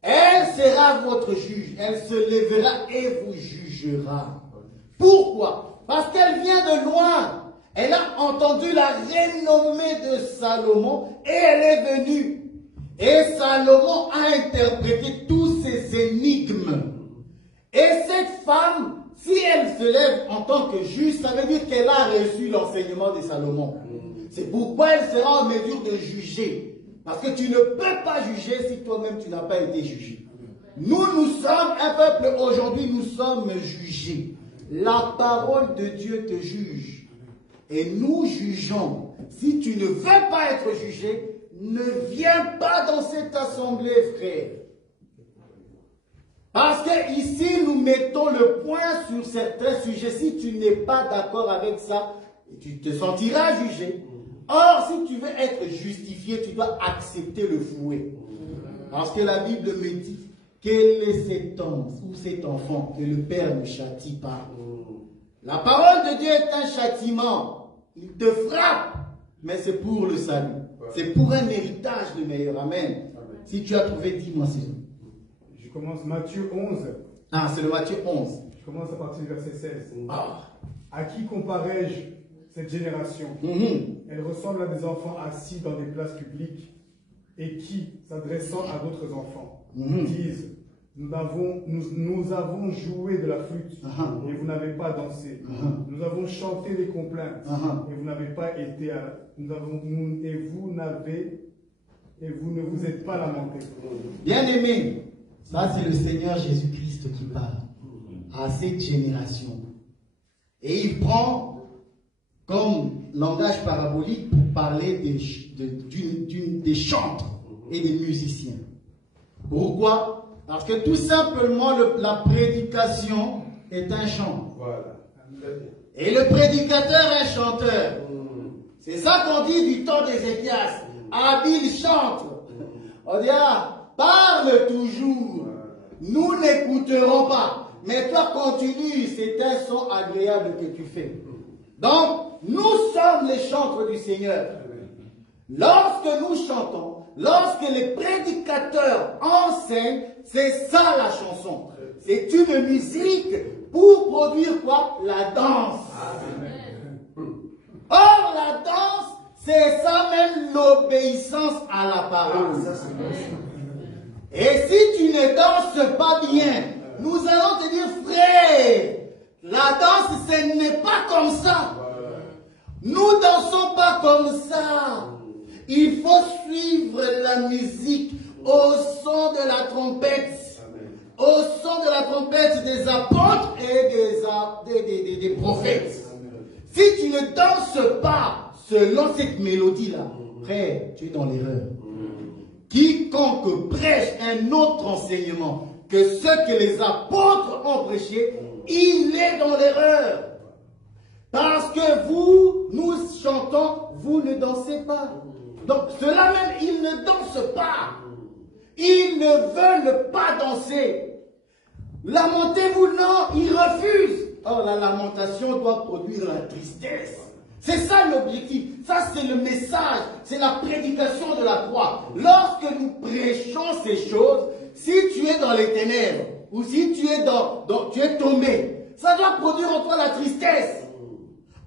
elle sera votre juge. Elle se lèvera et vous jugera. Pourquoi? Parce qu'elle vient de loin. Elle a entendu la renommée de Salomon et elle est venue. Et Salomon a interprété tous ces énigmes. Et cette femme, si elle se lève en tant que juge, ça veut dire qu'elle a reçu l'enseignement de Salomon. C'est pourquoi elle sera en mesure de juger. Parce que tu ne peux pas juger si toi-même tu n'as pas été jugé. Nous sommes un peuple, aujourd'hui nous sommes jugés. La parole de Dieu te juge. Et nous jugeons. Si tu ne veux pas être jugé, ne viens pas dans cette assemblée, frère. Parce que ici, nous mettons le point sur certains sujets. Si tu n'es pas d'accord avec ça, tu te sentiras jugé. Or, si tu veux être justifié, tu dois accepter le fouet. Parce que la Bible me dit, quel est cet homme ou cet enfant que le Père ne châtie pas? La parole de Dieu est un châtiment. Il te frappe, mais c'est pour le salut. C'est pour un héritage de meilleur. Amen. Si tu as trouvé, dis-moi c'est où. Je commence Matthieu 11. Ah, c'est le Matthieu 11. Je commence à partir du verset 16. Ah. À qui comparais-je cette génération? Elle ressemble à des enfants assis dans des places publiques et qui, s'adressant à d'autres enfants, disent, nous avons joué de la flûte et vous n'avez pas dansé. Nous avons chanté des complaintes et vous n'avez pas été et vous ne vous êtes pas lamenté. Bien-aimé, ça c'est le Seigneur Jésus-Christ qui parle à cette génération. Et il prend comme langage parabolique pour parler des chantres et des musiciens. Pourquoi? Parce que tout simplement, la prédication est un chant. Voilà. Et le prédicateur est chanteur. C'est ça qu'on dit du temps d'Ézéchias. Habile chante. On dit, parle toujours. Nous n'écouterons pas. Mais toi, continue. C'est un son agréable que tu fais. Donc, nous sommes les chantres du Seigneur. Lorsque nous chantons, lorsque les prédicateurs enseignent, c'est ça la chanson. C'est une musique pour produire quoi? La danse. Or, la danse, c'est ça même l'obéissance à la parole. Et si tu ne danses pas bien, nous allons te dire, frère, la danse, ce n'est pas comme ça. Nous dansons pas comme ça. Il faut suivre la musique au son de la trompette. Au son de la trompette des apôtres et des prophètes. Si tu ne danses pas selon cette mélodie-là, frère, tu es dans l'erreur. Quiconque prêche un autre enseignement que ce que les apôtres ont prêché, il est dans l'erreur. Parce que vous, nous chantons, vous ne dansez pas. Donc ceux-là même, ils ne dansent pas. Ils ne veulent pas danser. Lamentez-vous, non, ils refusent. Or, la lamentation doit produire la tristesse. C'est ça l'objectif. Ça, c'est le message. C'est la prédication de la croix. Lorsque nous prêchons ces choses, si tu es dans les ténèbres, ou si tu es tu es tombé, ça doit produire en toi la tristesse.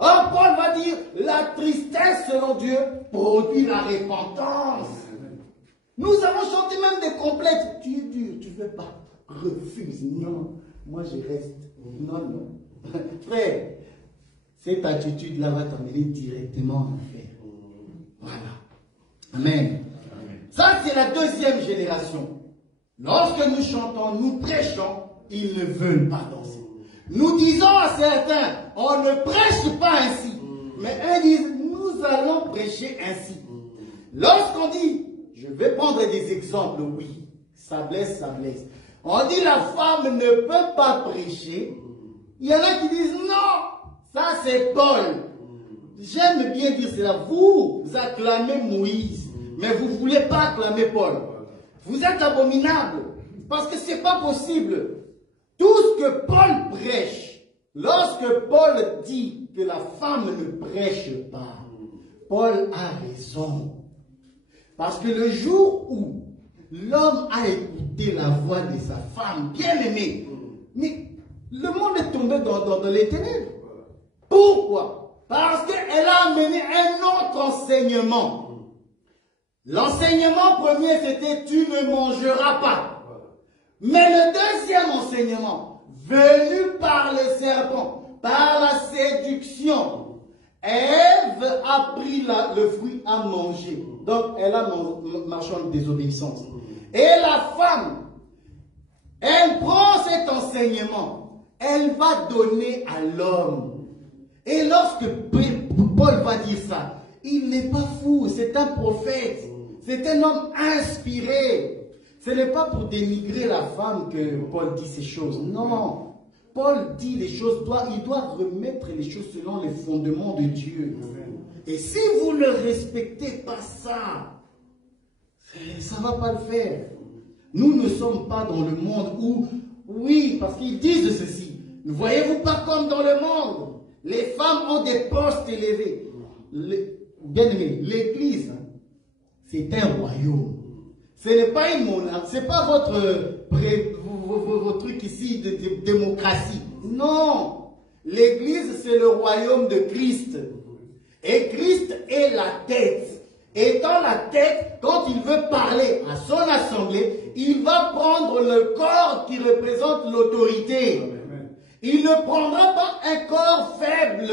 Or, Paul va dire, la tristesse, selon Dieu, produit la repentance. Nous avons chanté même des complètes. Tu es dur, tu ne veux pas. Refuse. Non, moi je reste. Non, non. Frère, cette attitude-là va t'emmener directement en enfer. Voilà. Amen. Ça, c'est la deuxième génération. Lorsque nous chantons, nous prêchons, ils ne veulent pas danser. Nous disons à certains, on ne prêche pas ainsi. Mais eux disent, nous allons prêcher ainsi. Lorsqu'on dit, je vais prendre des exemples, oui, ça blesse, ça blesse. On dit la femme ne peut pas prêcher. Il y en a qui disent non, ça c'est Paul. J'aime bien dire cela. Vous acclamez Moïse, mais vous ne voulez pas acclamer Paul. Vous êtes abominable. Parce que ce n'est pas possible. Tout ce que Paul prêche, lorsque Paul dit que la femme ne prêche pas, Paul a raison. Parce que le jour où l'homme a écouté la voix de sa femme bien-aimée, mais le monde est tombé dans les ténèbres. Pourquoi? Parce qu'elle a amené un autre enseignement. L'enseignement premier, c'était « tu ne mangeras pas ». Mais le deuxième enseignement, venu par le serpent, par la séduction, Ève a pris le fruit à manger. Donc, elle a marché en désobéissance. Et la femme, elle prend cet enseignement, elle va donner à l'homme. Et lorsque Paul va dire ça, il n'est pas fou, c'est un prophète, c'est un homme inspiré. Ce n'est pas pour dénigrer la femme que Paul dit ces choses. Non, Paul dit les choses, il doit remettre les choses selon les fondements de Dieu. Et si vous ne respectez pas ça, ça ne va pas le faire. Nous ne sommes pas dans le monde où, oui, parce qu'ils disent ceci, ne voyez-vous pas comme dans le monde, les femmes ont des postes élevés. Bien aimé, l'église, c'est un royaume. Ce n'est pas une monarchie, ce n'est pas votre truc ici de démocratie. Non, l'église c'est le royaume de Christ. Et Christ est la tête. Étant la tête, quand il veut parler à son assemblée, il va prendre le corps qui représente l'autorité. Il ne prendra pas un corps faible.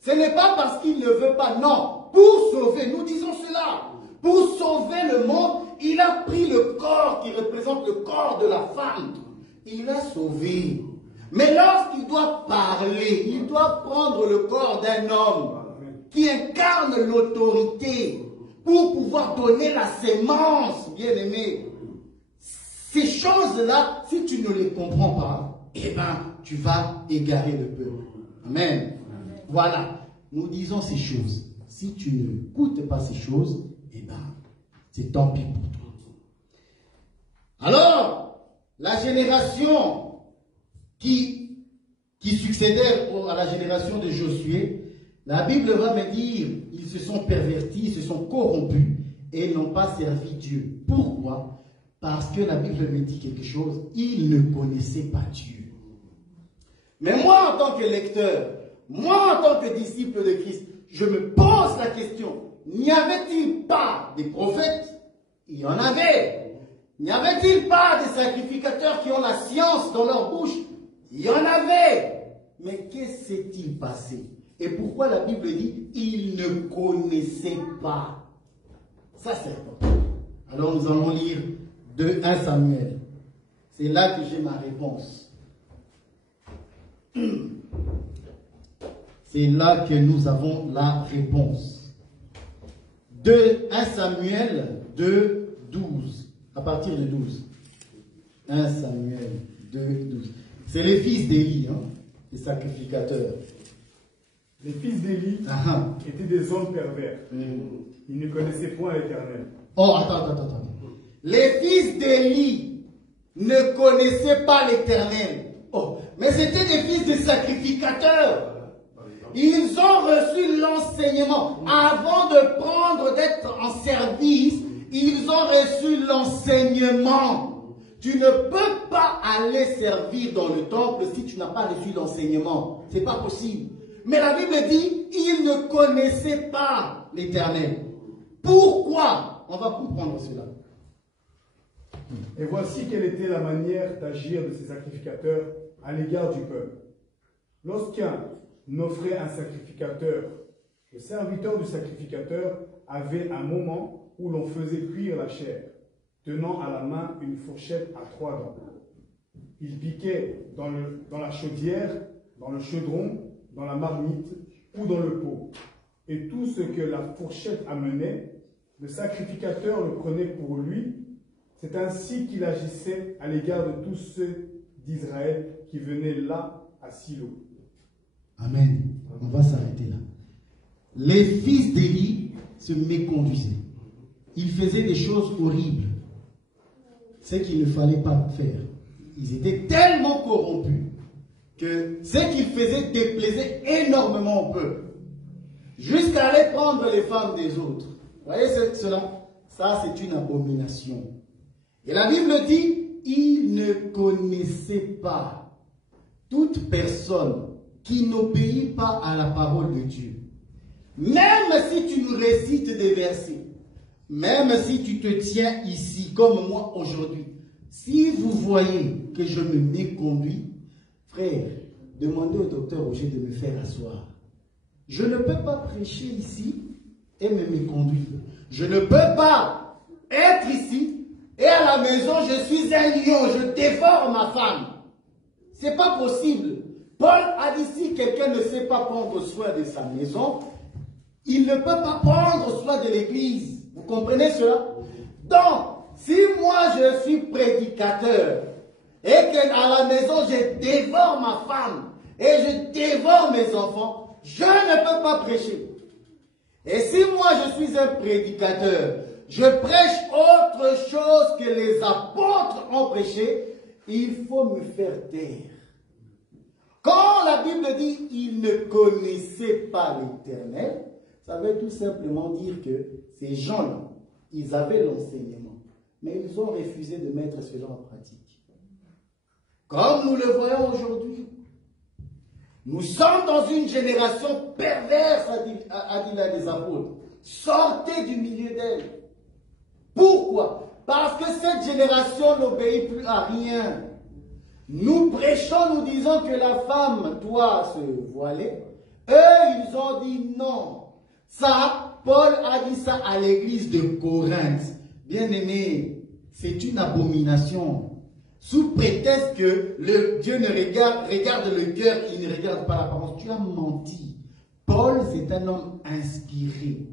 Ce n'est pas parce qu'il ne veut pas, non. Pour sauver, nous disons cela, pour sauver le monde, il a pris le corps qui représente le corps de la femme. Il a sauvé. Mais lorsqu'il doit parler, il doit prendre le corps d'un homme qui incarne l'autorité pour pouvoir donner la sémence, bien-aimé. Ces choses-là, si tu ne les comprends pas, eh bien, tu vas égarer le peuple. Amen. Voilà. Nous disons ces choses. Si tu n'écoutes pas ces choses, eh bien, c'est tant pis pour toi. Alors, la génération qui succédait à la génération de Josué, la Bible va me dire, ils se sont pervertis, ils se sont corrompus et n'ont pas servi Dieu. Pourquoi? Parce que la Bible me dit quelque chose, ils ne connaissaient pas Dieu. Mais moi, en tant que lecteur, moi, en tant que disciple de Christ, je me pose la question, n'y avait-il pas des prophètes? Il y en avait. N'y avait-il pas des sacrificateurs qui ont la science dans leur bouche? Il y en avait. Mais qu'est-ce qui s'est-il passé? Et pourquoi la Bible dit, ils ne connaissaient pas? Ça c'est important. Alors nous allons lire de 1 Samuel. C'est là que j'ai ma réponse. C'est là que nous avons la réponse. De 1 Samuel 2, 12. À partir de 12. 1 Samuel 2, 12. C'est les fils d'Élie, hein, les sacrificateurs. Les fils d'Élie étaient des hommes pervers. Ils ne connaissaient point l'Éternel. Oh, attends. Les fils d'Élie ne connaissaient pas l'Éternel. Oh, mais c'était des fils de sacrificateurs. Ils ont reçu l'enseignement. Avant de prendre, d'être en service, ils ont reçu l'enseignement. Tu ne peux pas aller servir dans le temple si tu n'as pas reçu l'enseignement. C'est pas possible. Mais la Bible dit, ils ne connaissaient pas l'Éternel. Pourquoi? On va comprendre cela. Et voici quelle était la manière d'agir de ces sacrificateurs à l'égard du peuple. Lorsqu'un offrait un sacrificateur, le serviteur du sacrificateur avait un moment où l'on faisait cuire la chair, tenant à la main une fourchette à 3 dents. Il piquait dans la chaudière, dans le chaudron, dans la marmite ou dans le pot. Et tout ce que la fourchette amenait, le sacrificateur le prenait pour lui. C'est ainsi qu'il agissait à l'égard de tous ceux d'Israël qui venaient là à Silo. Amen. On va s'arrêter là. Les fils d'Élie se méconduisaient. Ils faisaient des choses horribles. Ce qu'il ne fallait pas faire. Ils étaient tellement corrompus que ce qu'ils faisaient déplaisait énormément au peuple. Jusqu'à aller prendre les femmes des autres. Vous voyez cela? Ça, c'est une abomination. Et la Bible dit, ils ne connaissaient pas toute personne qui n'obéit pas à la parole de Dieu. Même si tu nous récites des versets, même si tu te tiens ici comme moi aujourd'hui, si vous voyez que je me méconduis, frère, demandez au docteur Roger de me faire asseoir. Je ne peux pas prêcher ici et me méconduire. Je ne peux pas être ici et à la maison je suis un lion, je dévore ma femme. C'est pas possible. Paul a dit si quelqu'un ne sait pas prendre soin de sa maison, il ne peut pas prendre soin de l'église. Vous comprenez cela? Donc, si moi je suis prédicateur et qu'à la maison je dévore ma femme et je dévore mes enfants, je ne peux pas prêcher. Et si moi je suis un prédicateur, je prêche autre chose que les apôtres ont prêché, il faut me faire taire. Quand la Bible dit ils ne connaissaient pas l'Éternel, ça veut tout simplement dire que ces gens-là, ils avaient l'enseignement, mais ils ont refusé de mettre cela en pratique. Comme nous le voyons aujourd'hui, nous sommes dans une génération perverse, a dit l'un des apôtres. Sortez du milieu d'elle. Pourquoi? Parce que cette génération n'obéit plus à rien. Nous prêchons, nous disons que la femme doit se voiler. Eux, ils ont dit non. Ça, Paul a dit ça à l'église de Corinthe. Bien-aimé, c'est une abomination. Sous prétexte que Dieu ne regarde le cœur, il ne regarde pas l'apparence. Tu as menti. Paul, c'est un homme inspiré.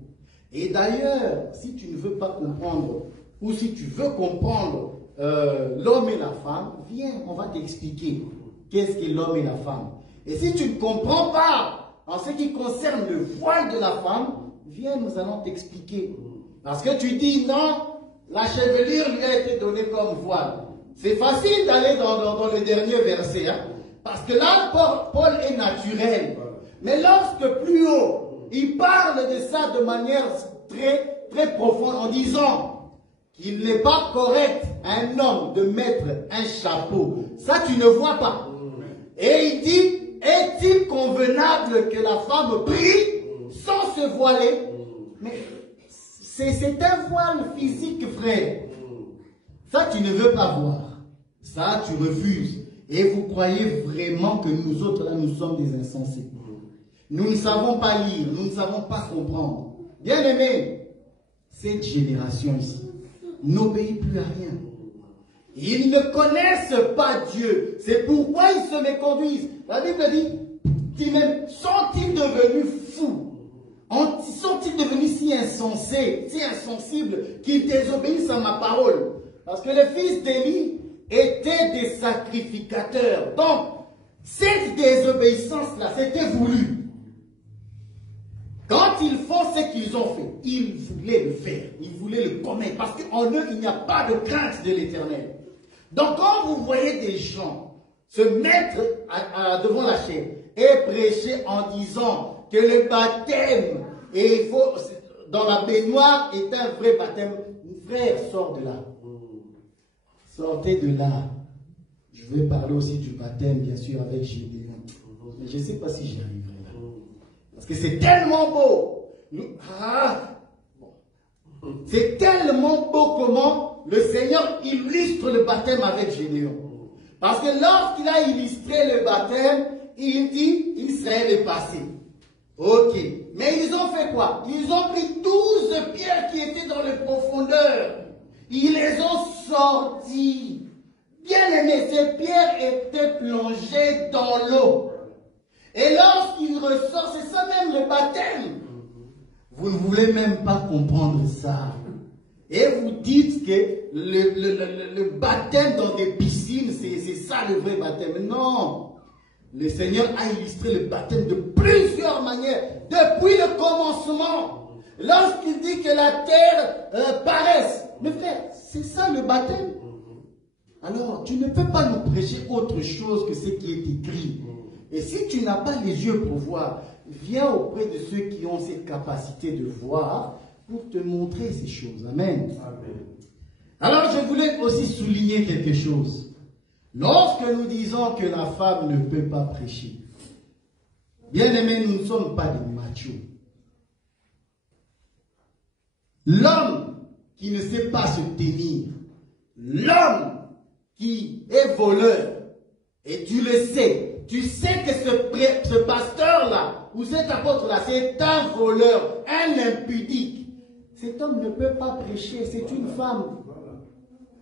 Et d'ailleurs, si tu ne veux pas comprendre, ou si tu veux comprendre l'homme et la femme, viens, on va t'expliquer qu'est-ce qu'est l'homme et la femme. Et si tu ne comprends pas en ce qui concerne le voile de la femme, viens, nous allons t'expliquer. Parce que tu dis non, la chevelure lui a été donnée comme voile. C'est facile d'aller dans le dernier verset, hein, parce que là, Paul est naturel. Mais lorsque plus haut, il parle de ça de manière très, très profonde en disant qu'il n'est pas correct à un homme de mettre un chapeau. Ça, tu ne vois pas. Et il dit, est-il convenable que la femme prie sans se voiler? Mais c'est un voile physique, frère. Ça, tu ne veux pas voir. Ça, tu refuses. Et vous croyez vraiment que nous autres, là, nous sommes des insensés. Nous ne savons pas lire, nous ne savons pas comprendre. Bien-aimés, cette génération ici n'obéit plus à rien. Ils ne connaissent pas Dieu. C'est pourquoi ils se méconduisent. La Bible dit même, sont-ils devenus fous? Sont-ils devenus si insensés, si insensibles, qu'ils désobéissent à ma parole? Parce que les fils d'Élie étaient des sacrificateurs. Donc, cette désobéissance-là, c'était voulu. Quand ils font ce qu'ils ont fait, ils voulaient le faire, ils voulaient le commettre, parce qu'en eux, il n'y a pas de crainte de l'Éternel. Donc, quand vous voyez des gens se mettre devant la chair et prêcher en disant que le baptême, et il faut, dans la baignoire, est un vrai baptême, frère, sors de là. Sortez de là. Je vais parler aussi du baptême, bien sûr, avec Gédéon. Mais je ne sais pas si j'y arriverai là. Parce que c'est tellement beau. C'est tellement beau comment le Seigneur illustre le baptême avec Gédéon. Parce que lorsqu'il a illustré le baptême, il dit Israël est passé. Ok. Mais ils ont fait quoi? Ils ont pris 12 pierres qui étaient dans les profondeurs. Ils les ont sorties. Bien aimé, ces pierres étaient plongées dans l'eau. Et lorsqu'il ressort, c'est ça même le baptême. Vous ne voulez même pas comprendre ça. Et vous dites que le baptême dans des piscines, c'est ça le vrai baptême. Non. Le Seigneur a illustré le baptême de plusieurs manières. Depuis le commencement. Lorsqu'il dit que la terre paraisse. Mais frère, c'est ça le baptême. Alors, tu ne peux pas nous prêcher autre chose que ce qui est écrit. Et si tu n'as pas les yeux pour voir, viens auprès de ceux qui ont cette capacité de voir pour te montrer ces choses. Amen. Amen. Alors, je voulais aussi souligner quelque chose. Lorsque nous disons que la femme ne peut pas prêcher, bien aimé, nous ne sommes pas des machos. L'homme qui ne sait pas se tenir, l'homme qui est voleur, et tu le sais, tu sais que ce pasteur-là, ou cet apôtre-là, c'est un voleur, un impudique. Cet homme ne peut pas prêcher, c'est une femme.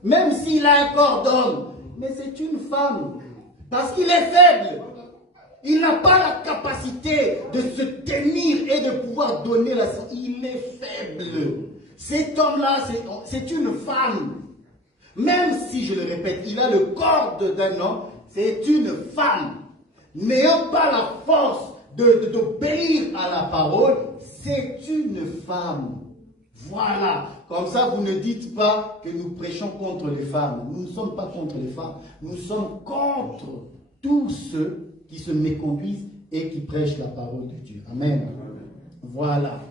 Même s'il a un corps d'homme, mais c'est une femme. Parce qu'il est faible. Il n'a pas la capacité de se tenir et de pouvoir donner la sang. Il est faible. Cet homme-là, c'est une femme. Même si, je le répète, il a le corps d'un homme, c'est une femme. N'ayant pas la force d'obéir à la parole, c'est une femme. Voilà. Comme ça, vous ne dites pas que nous prêchons contre les femmes. Nous ne sommes pas contre les femmes. Nous sommes contre tous ceux qui se méconduisent et qui prêchent la parole de Dieu. Amen. Voilà.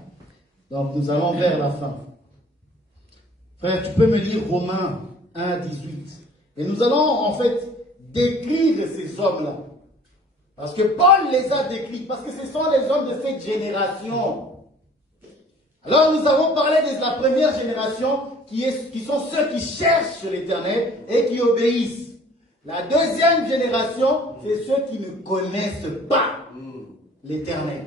Donc, nous allons vers la fin. Frère, tu peux me lire Romains 1, 18. Et nous allons, en fait, décrire ces hommes-là. Parce que Paul les a décrits. Parce que ce sont les hommes de cette génération. Alors nous avons parlé de la première génération qui sont ceux qui cherchent l'Éternel et qui obéissent. La deuxième génération, c'est ceux qui ne connaissent pas l'Éternel.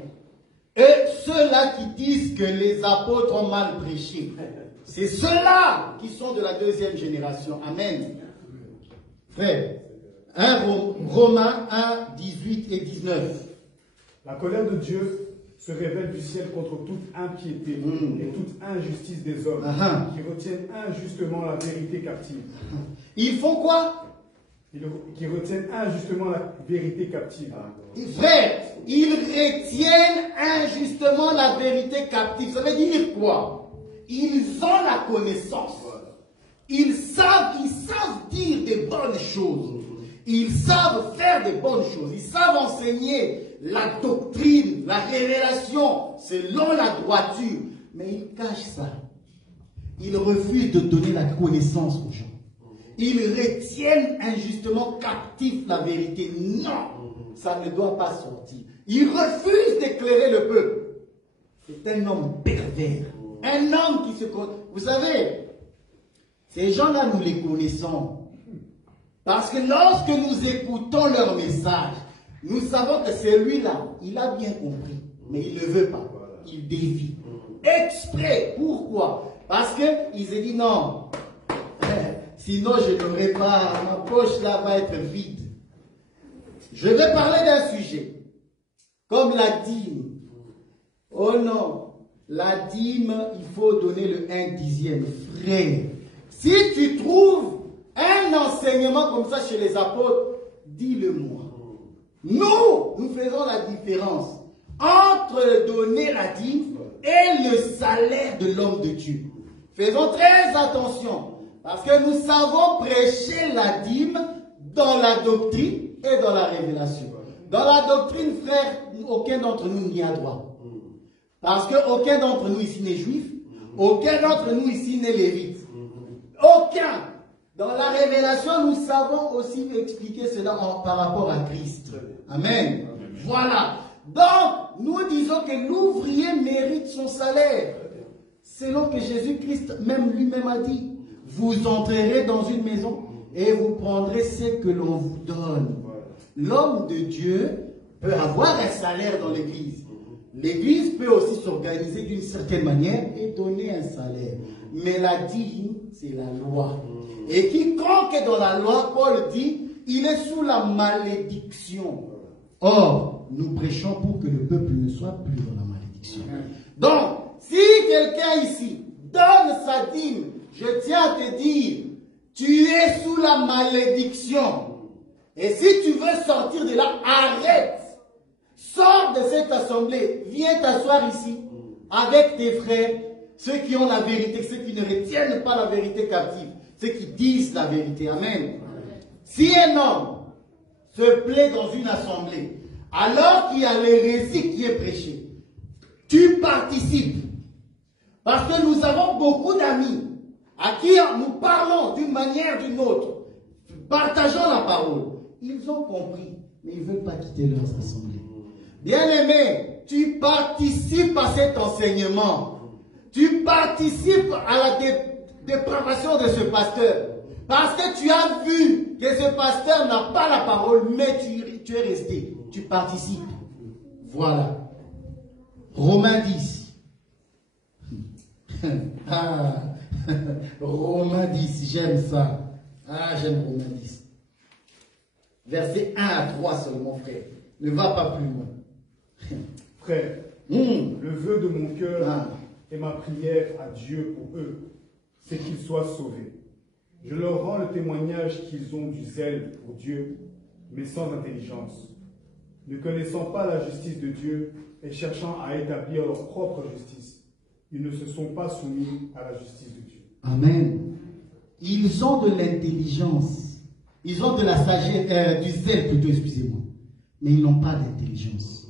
Et ceux-là qui disent que les apôtres ont mal prêché. C'est ceux-là qui sont de la deuxième génération. Amen. Frère, Romains 1, 18 et 19. La colère de Dieu se révèle du ciel contre toute impiété et toute injustice des hommes qui retiennent injustement la vérité captive. Ils font quoi? Qui retiennent injustement la vérité captive. Frère, ils retiennent injustement la vérité captive. Ça veut dire quoi? Ils ont la connaissance. Ils savent dire des bonnes choses. Ils savent faire des bonnes choses. Ils savent enseigner la doctrine, la révélation, selon la droiture. Mais ils cachent ça. Ils refusent de donner la connaissance aux gens. Ils retiennent injustement captif la vérité. Non, ça ne doit pas sortir. Ils refusent d'éclairer le peuple. C'est un homme pervers. Un homme qui se... Vous savez, ces gens-là, nous les connaissons. Parce que lorsque nous écoutons leur message, nous savons que celui-là, il a bien compris, mais il ne veut pas. Il dévie. Exprès. Pourquoi? Parce qu'il s'est dit non, sinon je n'aurai pas, ma poche là va être vide. Je vais parler d'un sujet, comme la dîme. Oh non, la dîme, il faut donner le 1/10. Frère, si tu trouves un enseignement comme ça chez les apôtres, dis-le-moi. Nous faisons la différence entre donner la dîme et le salaire de l'homme de Dieu. Faisons très attention, parce que nous savons prêcher la dîme dans la doctrine et dans la révélation. Dans la doctrine, frère, aucun d'entre nous n'y a droit. Parce qu'aucun d'entre nous ici n'est juif, aucun d'entre nous ici n'est lévite. Aucun. Dans la révélation, nous savons aussi expliquer cela par rapport à Christ. Amen. Voilà. Donc, nous disons que l'ouvrier mérite son salaire. Selon que Jésus-Christ même lui-même a dit, vous entrerez dans une maison et vous prendrez ce que l'on vous donne. L'homme de Dieu peut avoir un salaire dans l'église. L'église peut aussi s'organiser d'une certaine manière et donner un salaire. Mais la dîme, c'est la loi. Et quiconque est dans la loi, Paul dit, il est sous la malédiction. Or, nous prêchons pour que le peuple ne soit plus dans la malédiction. Donc, si quelqu'un ici donne sa dîme, je tiens à te dire, tu es sous la malédiction. Et si tu veux sortir de là, arrête. Sors de cette assemblée, viens t'asseoir ici avec tes frères, ceux qui ont la vérité, ceux qui ne retiennent pas la vérité captive, ceux qui disent la vérité. Amen. Si un homme se plaît dans une assemblée, alors qu'il y a l'hérésie qui est prêchée, tu participes. Parce que nous avons beaucoup d'amis à qui nous parlons d'une manière ou d'une autre, partageons la parole. Ils ont compris, mais ils ne veulent pas quitter leurs assemblées. Bien-aimé, tu participes à cet enseignement. Tu participes à la dépravation de ce pasteur. Parce que tu as vu que ce pasteur n'a pas la parole, mais tu es resté. Tu participes. Voilà. Romains 10. Ah, Romains 10, j'aime ça. Ah, j'aime Romains 10. Versets 1 à 3 seulement, frère. Ne va pas plus loin. Frère, le vœu de mon cœur et ma prière à Dieu pour eux, c'est qu'ils soient sauvés. Je leur rends le témoignage qu'ils ont du zèle pour Dieu, mais sans intelligence, ne connaissant pas la justice de Dieu et cherchant à établir leur propre justice. Ils ne se sont pas soumis à la justice de Dieu. Amen. Ils ont de l'intelligence. Ils ont de la sagesse, du zèle plutôt, excusez-moi. Mais ils n'ont pas d'intelligence.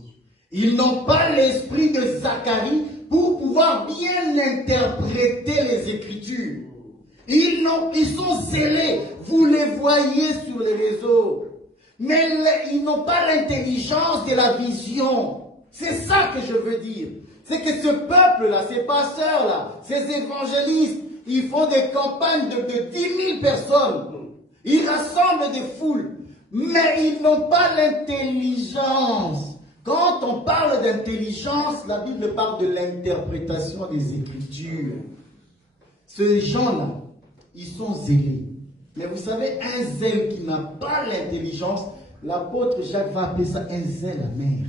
Ils n'ont pas l'esprit de Zacharie pour pouvoir bien interpréter les Écritures. Ils sont zélés. Vous les voyez sur les réseaux. Mais ils n'ont pas l'intelligence de la vision. C'est ça que je veux dire. C'est que ce peuple-là, ces pasteurs-là, ces évangélistes, ils font des campagnes de 10 000 personnes. Ils rassemblent des foules. Mais ils n'ont pas l'intelligence. Quand on parle d'intelligence, la Bible parle de l'interprétation des Écritures. Ces gens-là, ils sont zélés. Mais vous savez, un zèle qui n'a pas l'intelligence, l'apôtre Jacques va appeler ça un zèle amer.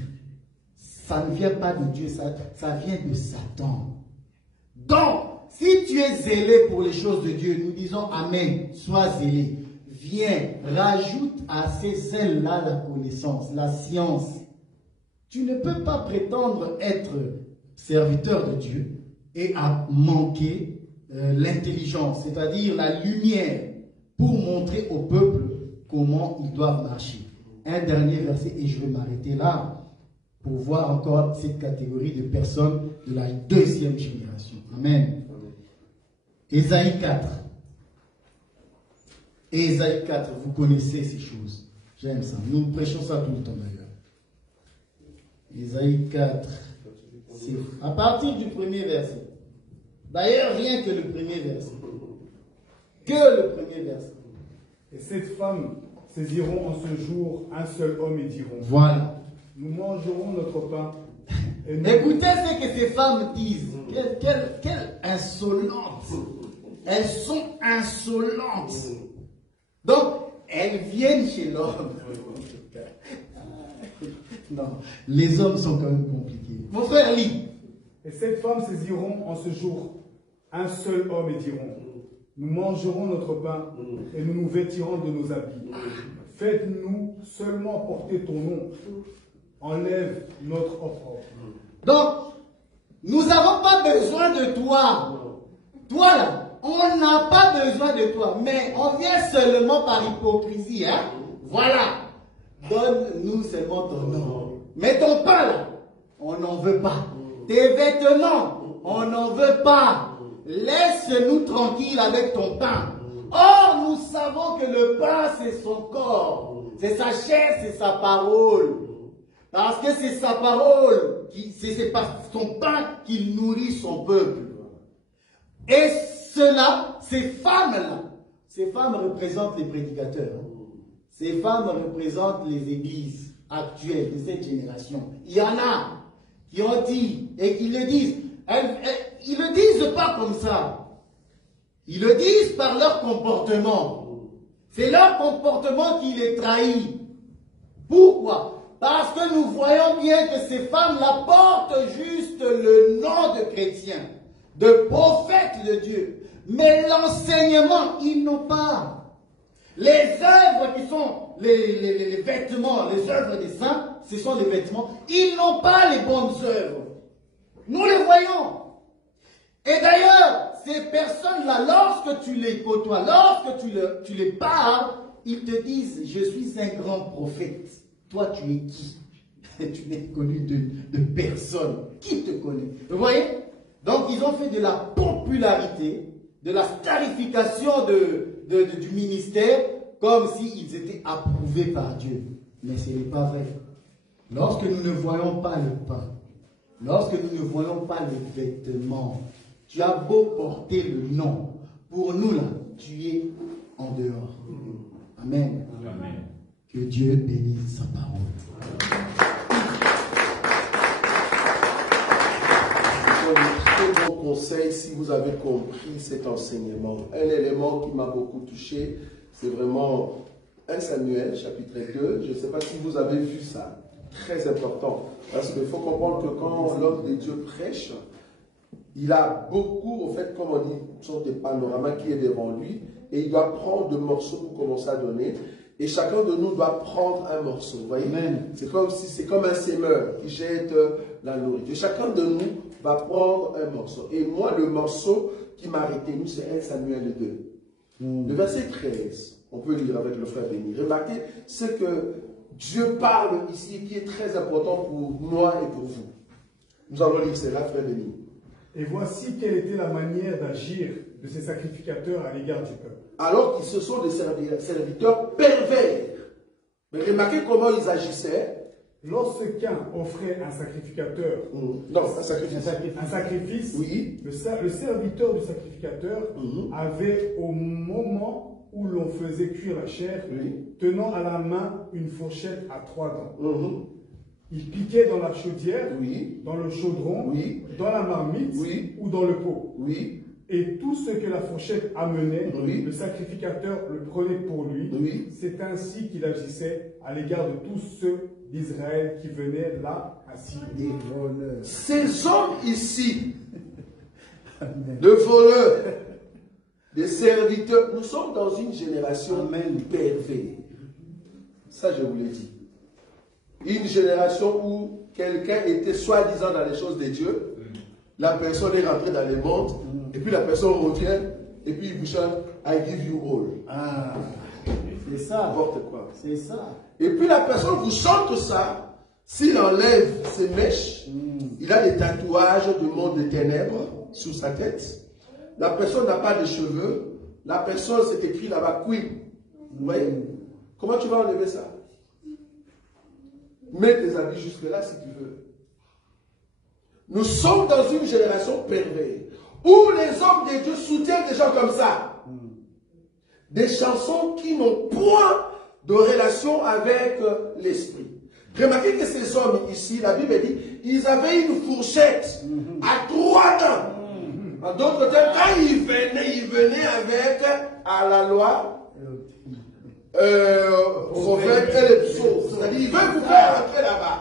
Ça ne vient pas de Dieu, ça vient de Satan. Donc, si tu es zélé pour les choses de Dieu, nous disons Amen, sois zélé. Viens, rajoute à ces zèles-là la connaissance, la science. Tu ne peux pas prétendre être serviteur de Dieu et à manquer l'intelligence, c'est-à-dire la lumière, pour montrer au peuple comment ils doivent marcher. Un dernier verset et je vais m'arrêter là pour voir encore cette catégorie de personnes de la deuxième génération. Amen. Ésaïe 4. Ésaïe 4, vous connaissez ces choses. J'aime ça. Nous prêchons ça tout le temps d'ailleurs. Ésaïe 4, c'est à partir du premier verset. D'ailleurs, rien que le premier verset. Que le premier verset. Et cette femme saisiront en ce jour un seul homme et diront, voilà. nous mangerons notre pain Écoutez ce que ces femmes disent. Quelle insolente. Elles sont insolentes. Donc, elles viennent chez l'homme. Non, les hommes sont quand même compliqués. Mon frère lit. Et cette femme saisiront en ce jour un seul homme et diront, nous mangerons notre pain et nous nous vêtirons de nos habits. Faites-nous seulement porter ton nom. Enlève notre opprobre. Donc, nous n'avons pas besoin de toi. Toi là, on n'a pas besoin de toi. Mais on vient seulement par hypocrisie. Hein? Voilà. Donne-nous seulement ton nom. Mais ton pain là, on n'en veut pas. Tes vêtements, on n'en veut pas. Laisse-nous tranquille avec ton pain. Or, nous savons que le pain, c'est son corps. C'est sa chair, c'est sa parole. Parce que c'est sa parole, c'est par son pain qu'il nourrit son peuple. Et cela, ces femmes-là, ces femmes représentent les prédicateurs. Ces femmes représentent les églises actuelles de cette génération. Il y en a qui ont dit et qui le disent. Ils ne le disent pas comme ça. Ils le disent par leur comportement. C'est leur comportement qui les trahit. Pourquoi? Parce que nous voyons bien que ces femmes-là portent juste le nom de chrétiens, de prophètes de Dieu. Mais l'enseignement, ils n'ont pas. Les œuvres qui sont les vêtements, les œuvres des saints, ce sont les vêtements. Ils n'ont pas les bonnes œuvres. Nous les voyons. Et d'ailleurs, ces personnes-là, lorsque tu les côtoies, lorsque tu les parles, ils te disent, je suis un grand prophète. Toi, tu es qui? Tu n'es connu de personne. Qui te connaît? Vous voyez? Donc, ils ont fait de la popularité, de la starification du ministère, comme s'ils étaient approuvés par Dieu. Mais ce n'est pas vrai. Lorsque nous ne voyons pas le pain, lorsque nous ne voyons pas les vêtements, tu as beau porter le nom, pour nous là, tu es en dehors. Amen. Amen. Que Dieu bénisse sa parole. Un très bon conseil si vous avez compris cet enseignement. Un élément qui m'a beaucoup touché, c'est vraiment 1 Samuel chapitre 2. Je ne sais pas si vous avez vu ça. Très important. Parce qu'il faut comprendre que quand l'homme de Dieu prêche, il a beaucoup, au fait, comme on dit, une sorte de panorama qui est devant lui, et il doit prendre des morceaux pour commencer à donner. Et chacun de nous doit prendre un morceau. Vous voyez? C'est comme si c'est comme un semeur qui jette la nourriture. Chacun de nous va prendre un morceau. Et moi, le morceau qui m'a retenu, c'est 1 Samuel 2. Le verset 13, on peut lire avec le frère Béni. Remarquez ce que Dieu parle ici, qui est très important pour moi et pour vous. Nous allons lire cela, frère Béni. Et voici quelle était la manière d'agir de ces sacrificateurs à l'égard du peuple. Alors qu'ils se sont des serviteurs pervers. Mais remarquez comment ils agissaient. Lorsqu'un offrait un sacrificateur, un sacrifice, oui. Le serviteur du sacrificateur avait, au moment où l'on faisait cuire la chair, tenant à la main une fourchette à 3 dents. Il piquait dans la chaudière, dans le chaudron, dans la marmite ou dans le pot. Et tout ce que la fourchette amenait, le sacrificateur le prenait pour lui. C'est ainsi qu'il agissait à l'égard de tous ceux d'Israël qui venaient là assis. Des voleurs. Ces hommes ici, de voleurs, des serviteurs, nous sommes dans une génération pervers. Ça, je vous l'ai dit. Une génération où quelqu'un était soi-disant dans les choses de Dieu, la personne est rentrée dans le monde, et puis la personne revient, et puis il vous chante « I give you all ». Ah, c'est ça. N'importe quoi. C'est ça. Et puis la personne vous chante ça, s'il enlève ses mèches, il a des tatouages du monde des ténèbres sur sa tête. La personne n'a pas de cheveux. La personne, c'est écrit là-bas « Queen ». Vous voyez? Comment tu vas enlever ça? Mets tes habits jusque-là si tu veux. Nous sommes dans une génération perverse où les hommes de Dieu soutiennent des gens comme ça. Des chansons qui n'ont point de relation avec l'esprit. Remarquez que ces hommes ici, la Bible dit, ils avaient une fourchette à 3 dents. En d'autres termes, quand ils venaient avec à la loi, prophète et les psaumes. C'est-à-dire, ils veulent vous faire entrer là-bas.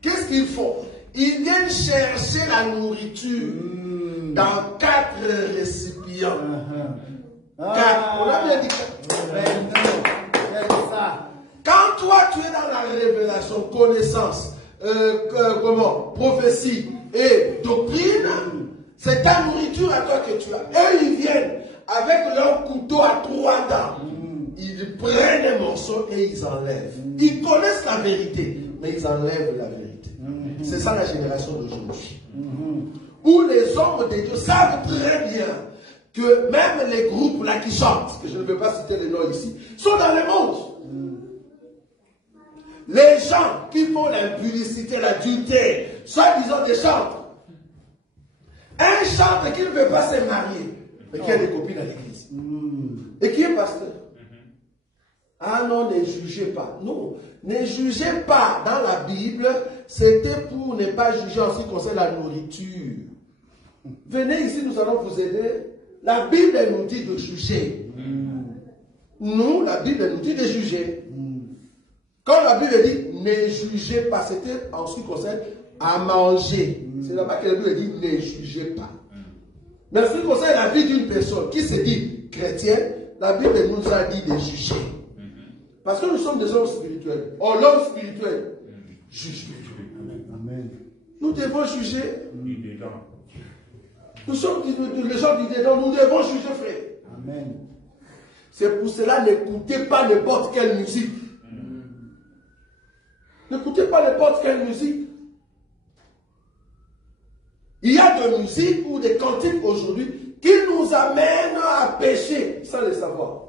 Qu'est-ce qu'ils font? Ils viennent chercher la nourriture dans 4 récipients. 4. On a bien dit 4. Quand toi tu es dans la révélation, connaissance, prophétie et doctrine, c'est ta nourriture à toi que tu as. Eux, ils viennent avec leur couteau à 3 dents. Ils prennent un morceau et ils enlèvent. Ils connaissent la vérité, mais ils enlèvent la vérité. C'est ça la génération d'aujourd'hui. Où les hommes de Dieu savent très bien que même les groupes là qui chantent, que je ne veux pas citer les noms ici, sont dans le monde. Les gens qui font l'impudicité, l'adultère, soi-disant des chantres. Un chantre qui ne veut pas se marier, mais qui a des copines à l'église. Et qui est pasteur. Ah non, ne jugez pas. Non, ne jugez pas. Dans la Bible, c'était pour ne pas juger en ce qui concerne la nourriture. Venez ici, nous allons vous aider. La Bible nous dit de juger. Nous, la Bible nous dit de juger. Quand la Bible dit ne jugez pas, c'était en ce qui concerne à manger. C'est là-bas que la Bible dit ne jugez pas. Mais en ce qui concerne la vie d'une personne qui se dit chrétienne, la Bible nous a dit de juger. Parce que nous sommes des hommes spirituels. Or, l'homme spirituel juge. Amen. Nous devons juger. Nous sommes les gens du dedans, nous devons juger, frère. Amen. C'est pour cela, n'écoutez pas n'importe quelle musique. N'écoutez pas n'importe quelle musique. Il y a de musique ou des cantiques aujourd'hui qui nous amènent à pécher sans le savoir.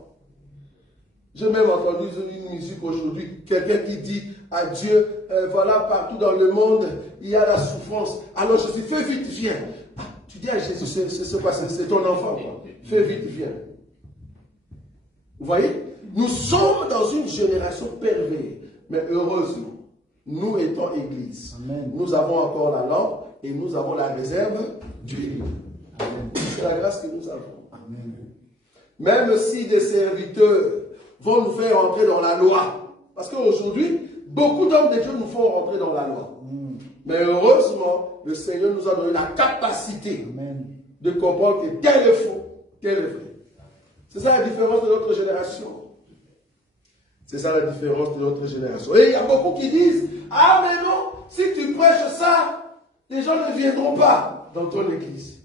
J'ai même entendu une musique aujourd'hui, quelqu'un qui dit à Dieu, voilà, partout dans le monde, il y a la souffrance. Alors je dis, fais vite, viens. Tu dis à Jésus, c'est quoi? C'est ton enfant, quoi. Fais vite, viens. Vous voyez? Nous sommes dans une génération perverse. Mais heureusement, nous étant Église, Amen. Nous avons encore la lampe et nous avons la réserve d'huile. C'est la grâce que nous avons. Amen. Même si des serviteurs vont nous faire entrer dans la loi. Parce qu'aujourd'hui, beaucoup d'hommes de Dieu nous font rentrer dans la loi. Mais heureusement, le Seigneur nous a donné la capacité de comprendre que tel est faux, tel est vrai. C'est ça la différence de notre génération. C'est ça la différence de notre génération. Et il y a beaucoup qui disent, ah mais non, si tu prêches ça, les gens ne viendront pas dans ton église.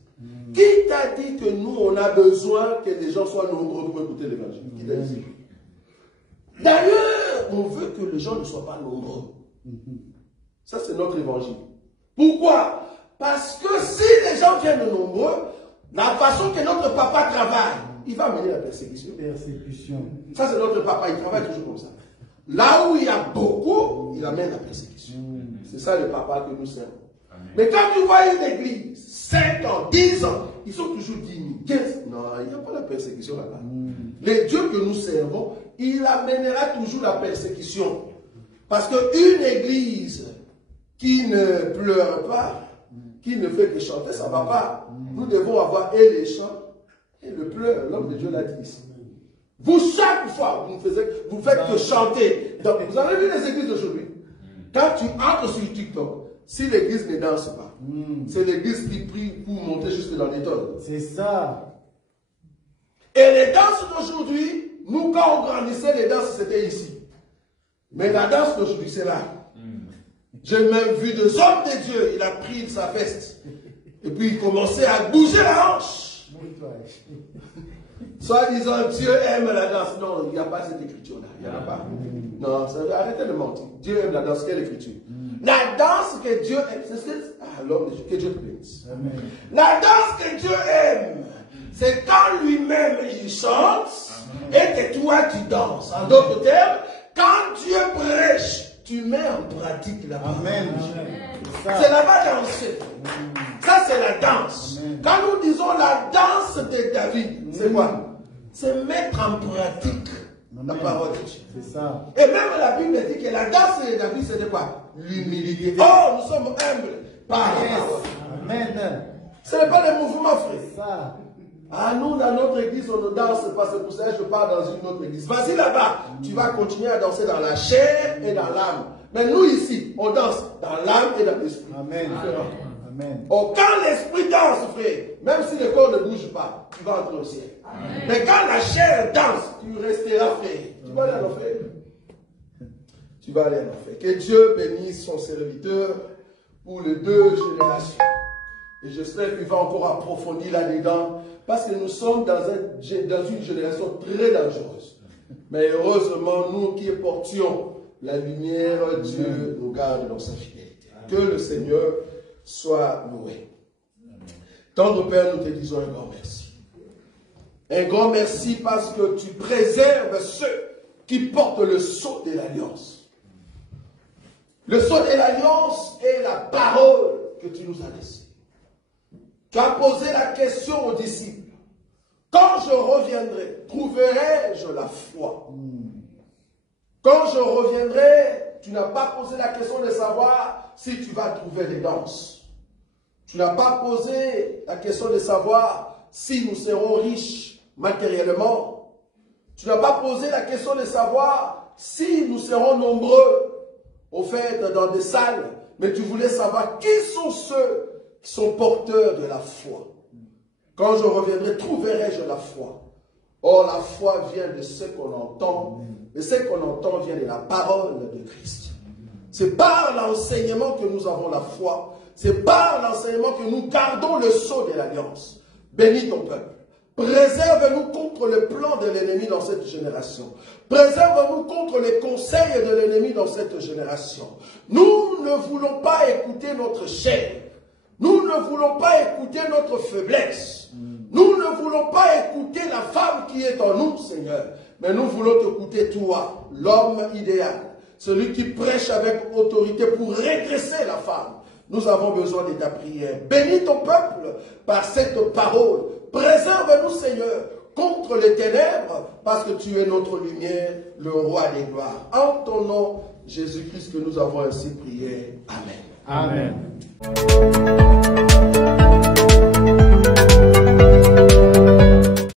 Qui t'a dit que nous, on a besoin que les gens soient nombreux pour écouter l'évangile? Qui t'a dit? D'ailleurs, on veut que les gens ne soient pas nombreux. Ça, c'est notre évangile. Pourquoi? Parce que si les gens viennent nombreux, la façon que notre papa travaille, il va amener la persécution. Ça, c'est notre papa, il travaille toujours comme ça. Là où il y a beaucoup, il amène la persécution. C'est ça le papa que nous servons. Mais quand tu vois une église, 5 ans, 10 ans, ils sont toujours 10 000, 15 000. Non, il n'y a pas la persécution là-bas. Les dieux que nous servons, il amènera toujours la persécution. Parce qu'une église qui ne pleure pas, qui ne fait que chanter, ça ne va pas. Nous devons avoir et les chants et le pleur. L'homme de Dieu l'a dit ici. Vous, chaque fois, vous faites que chanter. Donc, vous avez vu les églises d'aujourd'hui. Quand tu entres sur TikTok, si l'église ne danse pas, c'est l'église qui prie pour monter jusque dans les tonnes. C'est ça. Et les danses d'aujourd'hui, nous, quand on grandissait, les danses, c'était ici. Mais la danse d'aujourd'hui, c'est là. J'ai même vu des hommes de Dieu, il a pris sa veste. Et puis il commençait à bouger la hanche. Soit disant Dieu aime la danse. Non, il n'y a pas cette écriture-là. Il n'y en a pas. Non, arrêtez de mentir. Dieu aime la danse. Quelle écriture? La danse que Dieu aime, c'est l'homme de Dieu, que Dieu te bénisse. La danse que Dieu aime, c'est quand lui-même il chante et que toi tu danses. En d'autres termes, quand Dieu prêche, tu mets en pratique la parole. C'est là-bas danser. Ça, c'est la danse. Amen. Quand nous disons la danse de David, c'est quoi? C'est mettre en pratique La parole de Dieu. C'est ça. Et même la Bible dit que la danse de David, c'était quoi? L'humilité. Oh, nous sommes humbles par la parole. Amen. Ce n'est pas le mouvement, frère. C'est ça. Ah, nous, dans notre église, on ne danse pas. C'est pour ça que je pars dans une autre église. Vas-y là-bas. Tu vas continuer à danser dans la chair et dans l'âme. Mais nous, ici, on danse dans l'âme et dans l'esprit. Amen. Amen. Oh, quand l'esprit danse, frère, même si le corps ne bouge pas, tu vas entrer au ciel. Amen. Mais quand la chair danse, tu resteras, frère. Tu vas aller en enfer. Tu vas aller en enfer. Que Dieu bénisse son serviteur pour les 2 générations. Et j'espère qu'il va encore approfondir là-dedans, parce que nous sommes dans une génération très dangereuse. Mais heureusement, nous qui portions la lumière, Dieu nous garde dans sa fidélité. Que le Seigneur soit loué. Tendre Père, nous te disons un grand merci. Un grand merci parce que tu préserves ceux qui portent le sceau de l'alliance. Le sceau de l'alliance est la parole que tu nous as laissée. Tu as posé la question aux disciples. Quand je reviendrai, trouverai-je la foi? Quand je reviendrai, tu n'as pas posé la question de savoir si tu vas trouver des danses. Tu n'as pas posé la question de savoir si nous serons riches matériellement. Tu n'as pas posé la question de savoir si nous serons nombreux, au fait, dans des salles. Mais tu voulais savoir qui sont ceux qui sont porteurs de la foi. Quand je reviendrai, trouverai-je la foi? Or, la foi vient de ce qu'on entend. Et ce qu'on entend vient de la parole de Christ. C'est par l'enseignement que nous avons la foi. C'est par l'enseignement que nous gardons le sceau de l'alliance. Bénis ton peuple. Préserve-nous contre le plan de l'ennemi dans cette génération. Préserve-nous contre les conseils de l'ennemi dans cette génération. Nous ne voulons pas écouter notre chair. Nous ne voulons pas écouter notre faiblesse. Nous ne voulons pas écouter la femme qui est en nous, Seigneur. Mais nous voulons t'écouter toi, l'homme idéal. Celui qui prêche avec autorité pour redresser la femme. Nous avons besoin de ta prière. Bénis ton peuple par cette parole. Préserve-nous, Seigneur, contre les ténèbres, parce que tu es notre lumière, le roi des gloires. En ton nom, Jésus-Christ, que nous avons ainsi prié. Amen. Amen.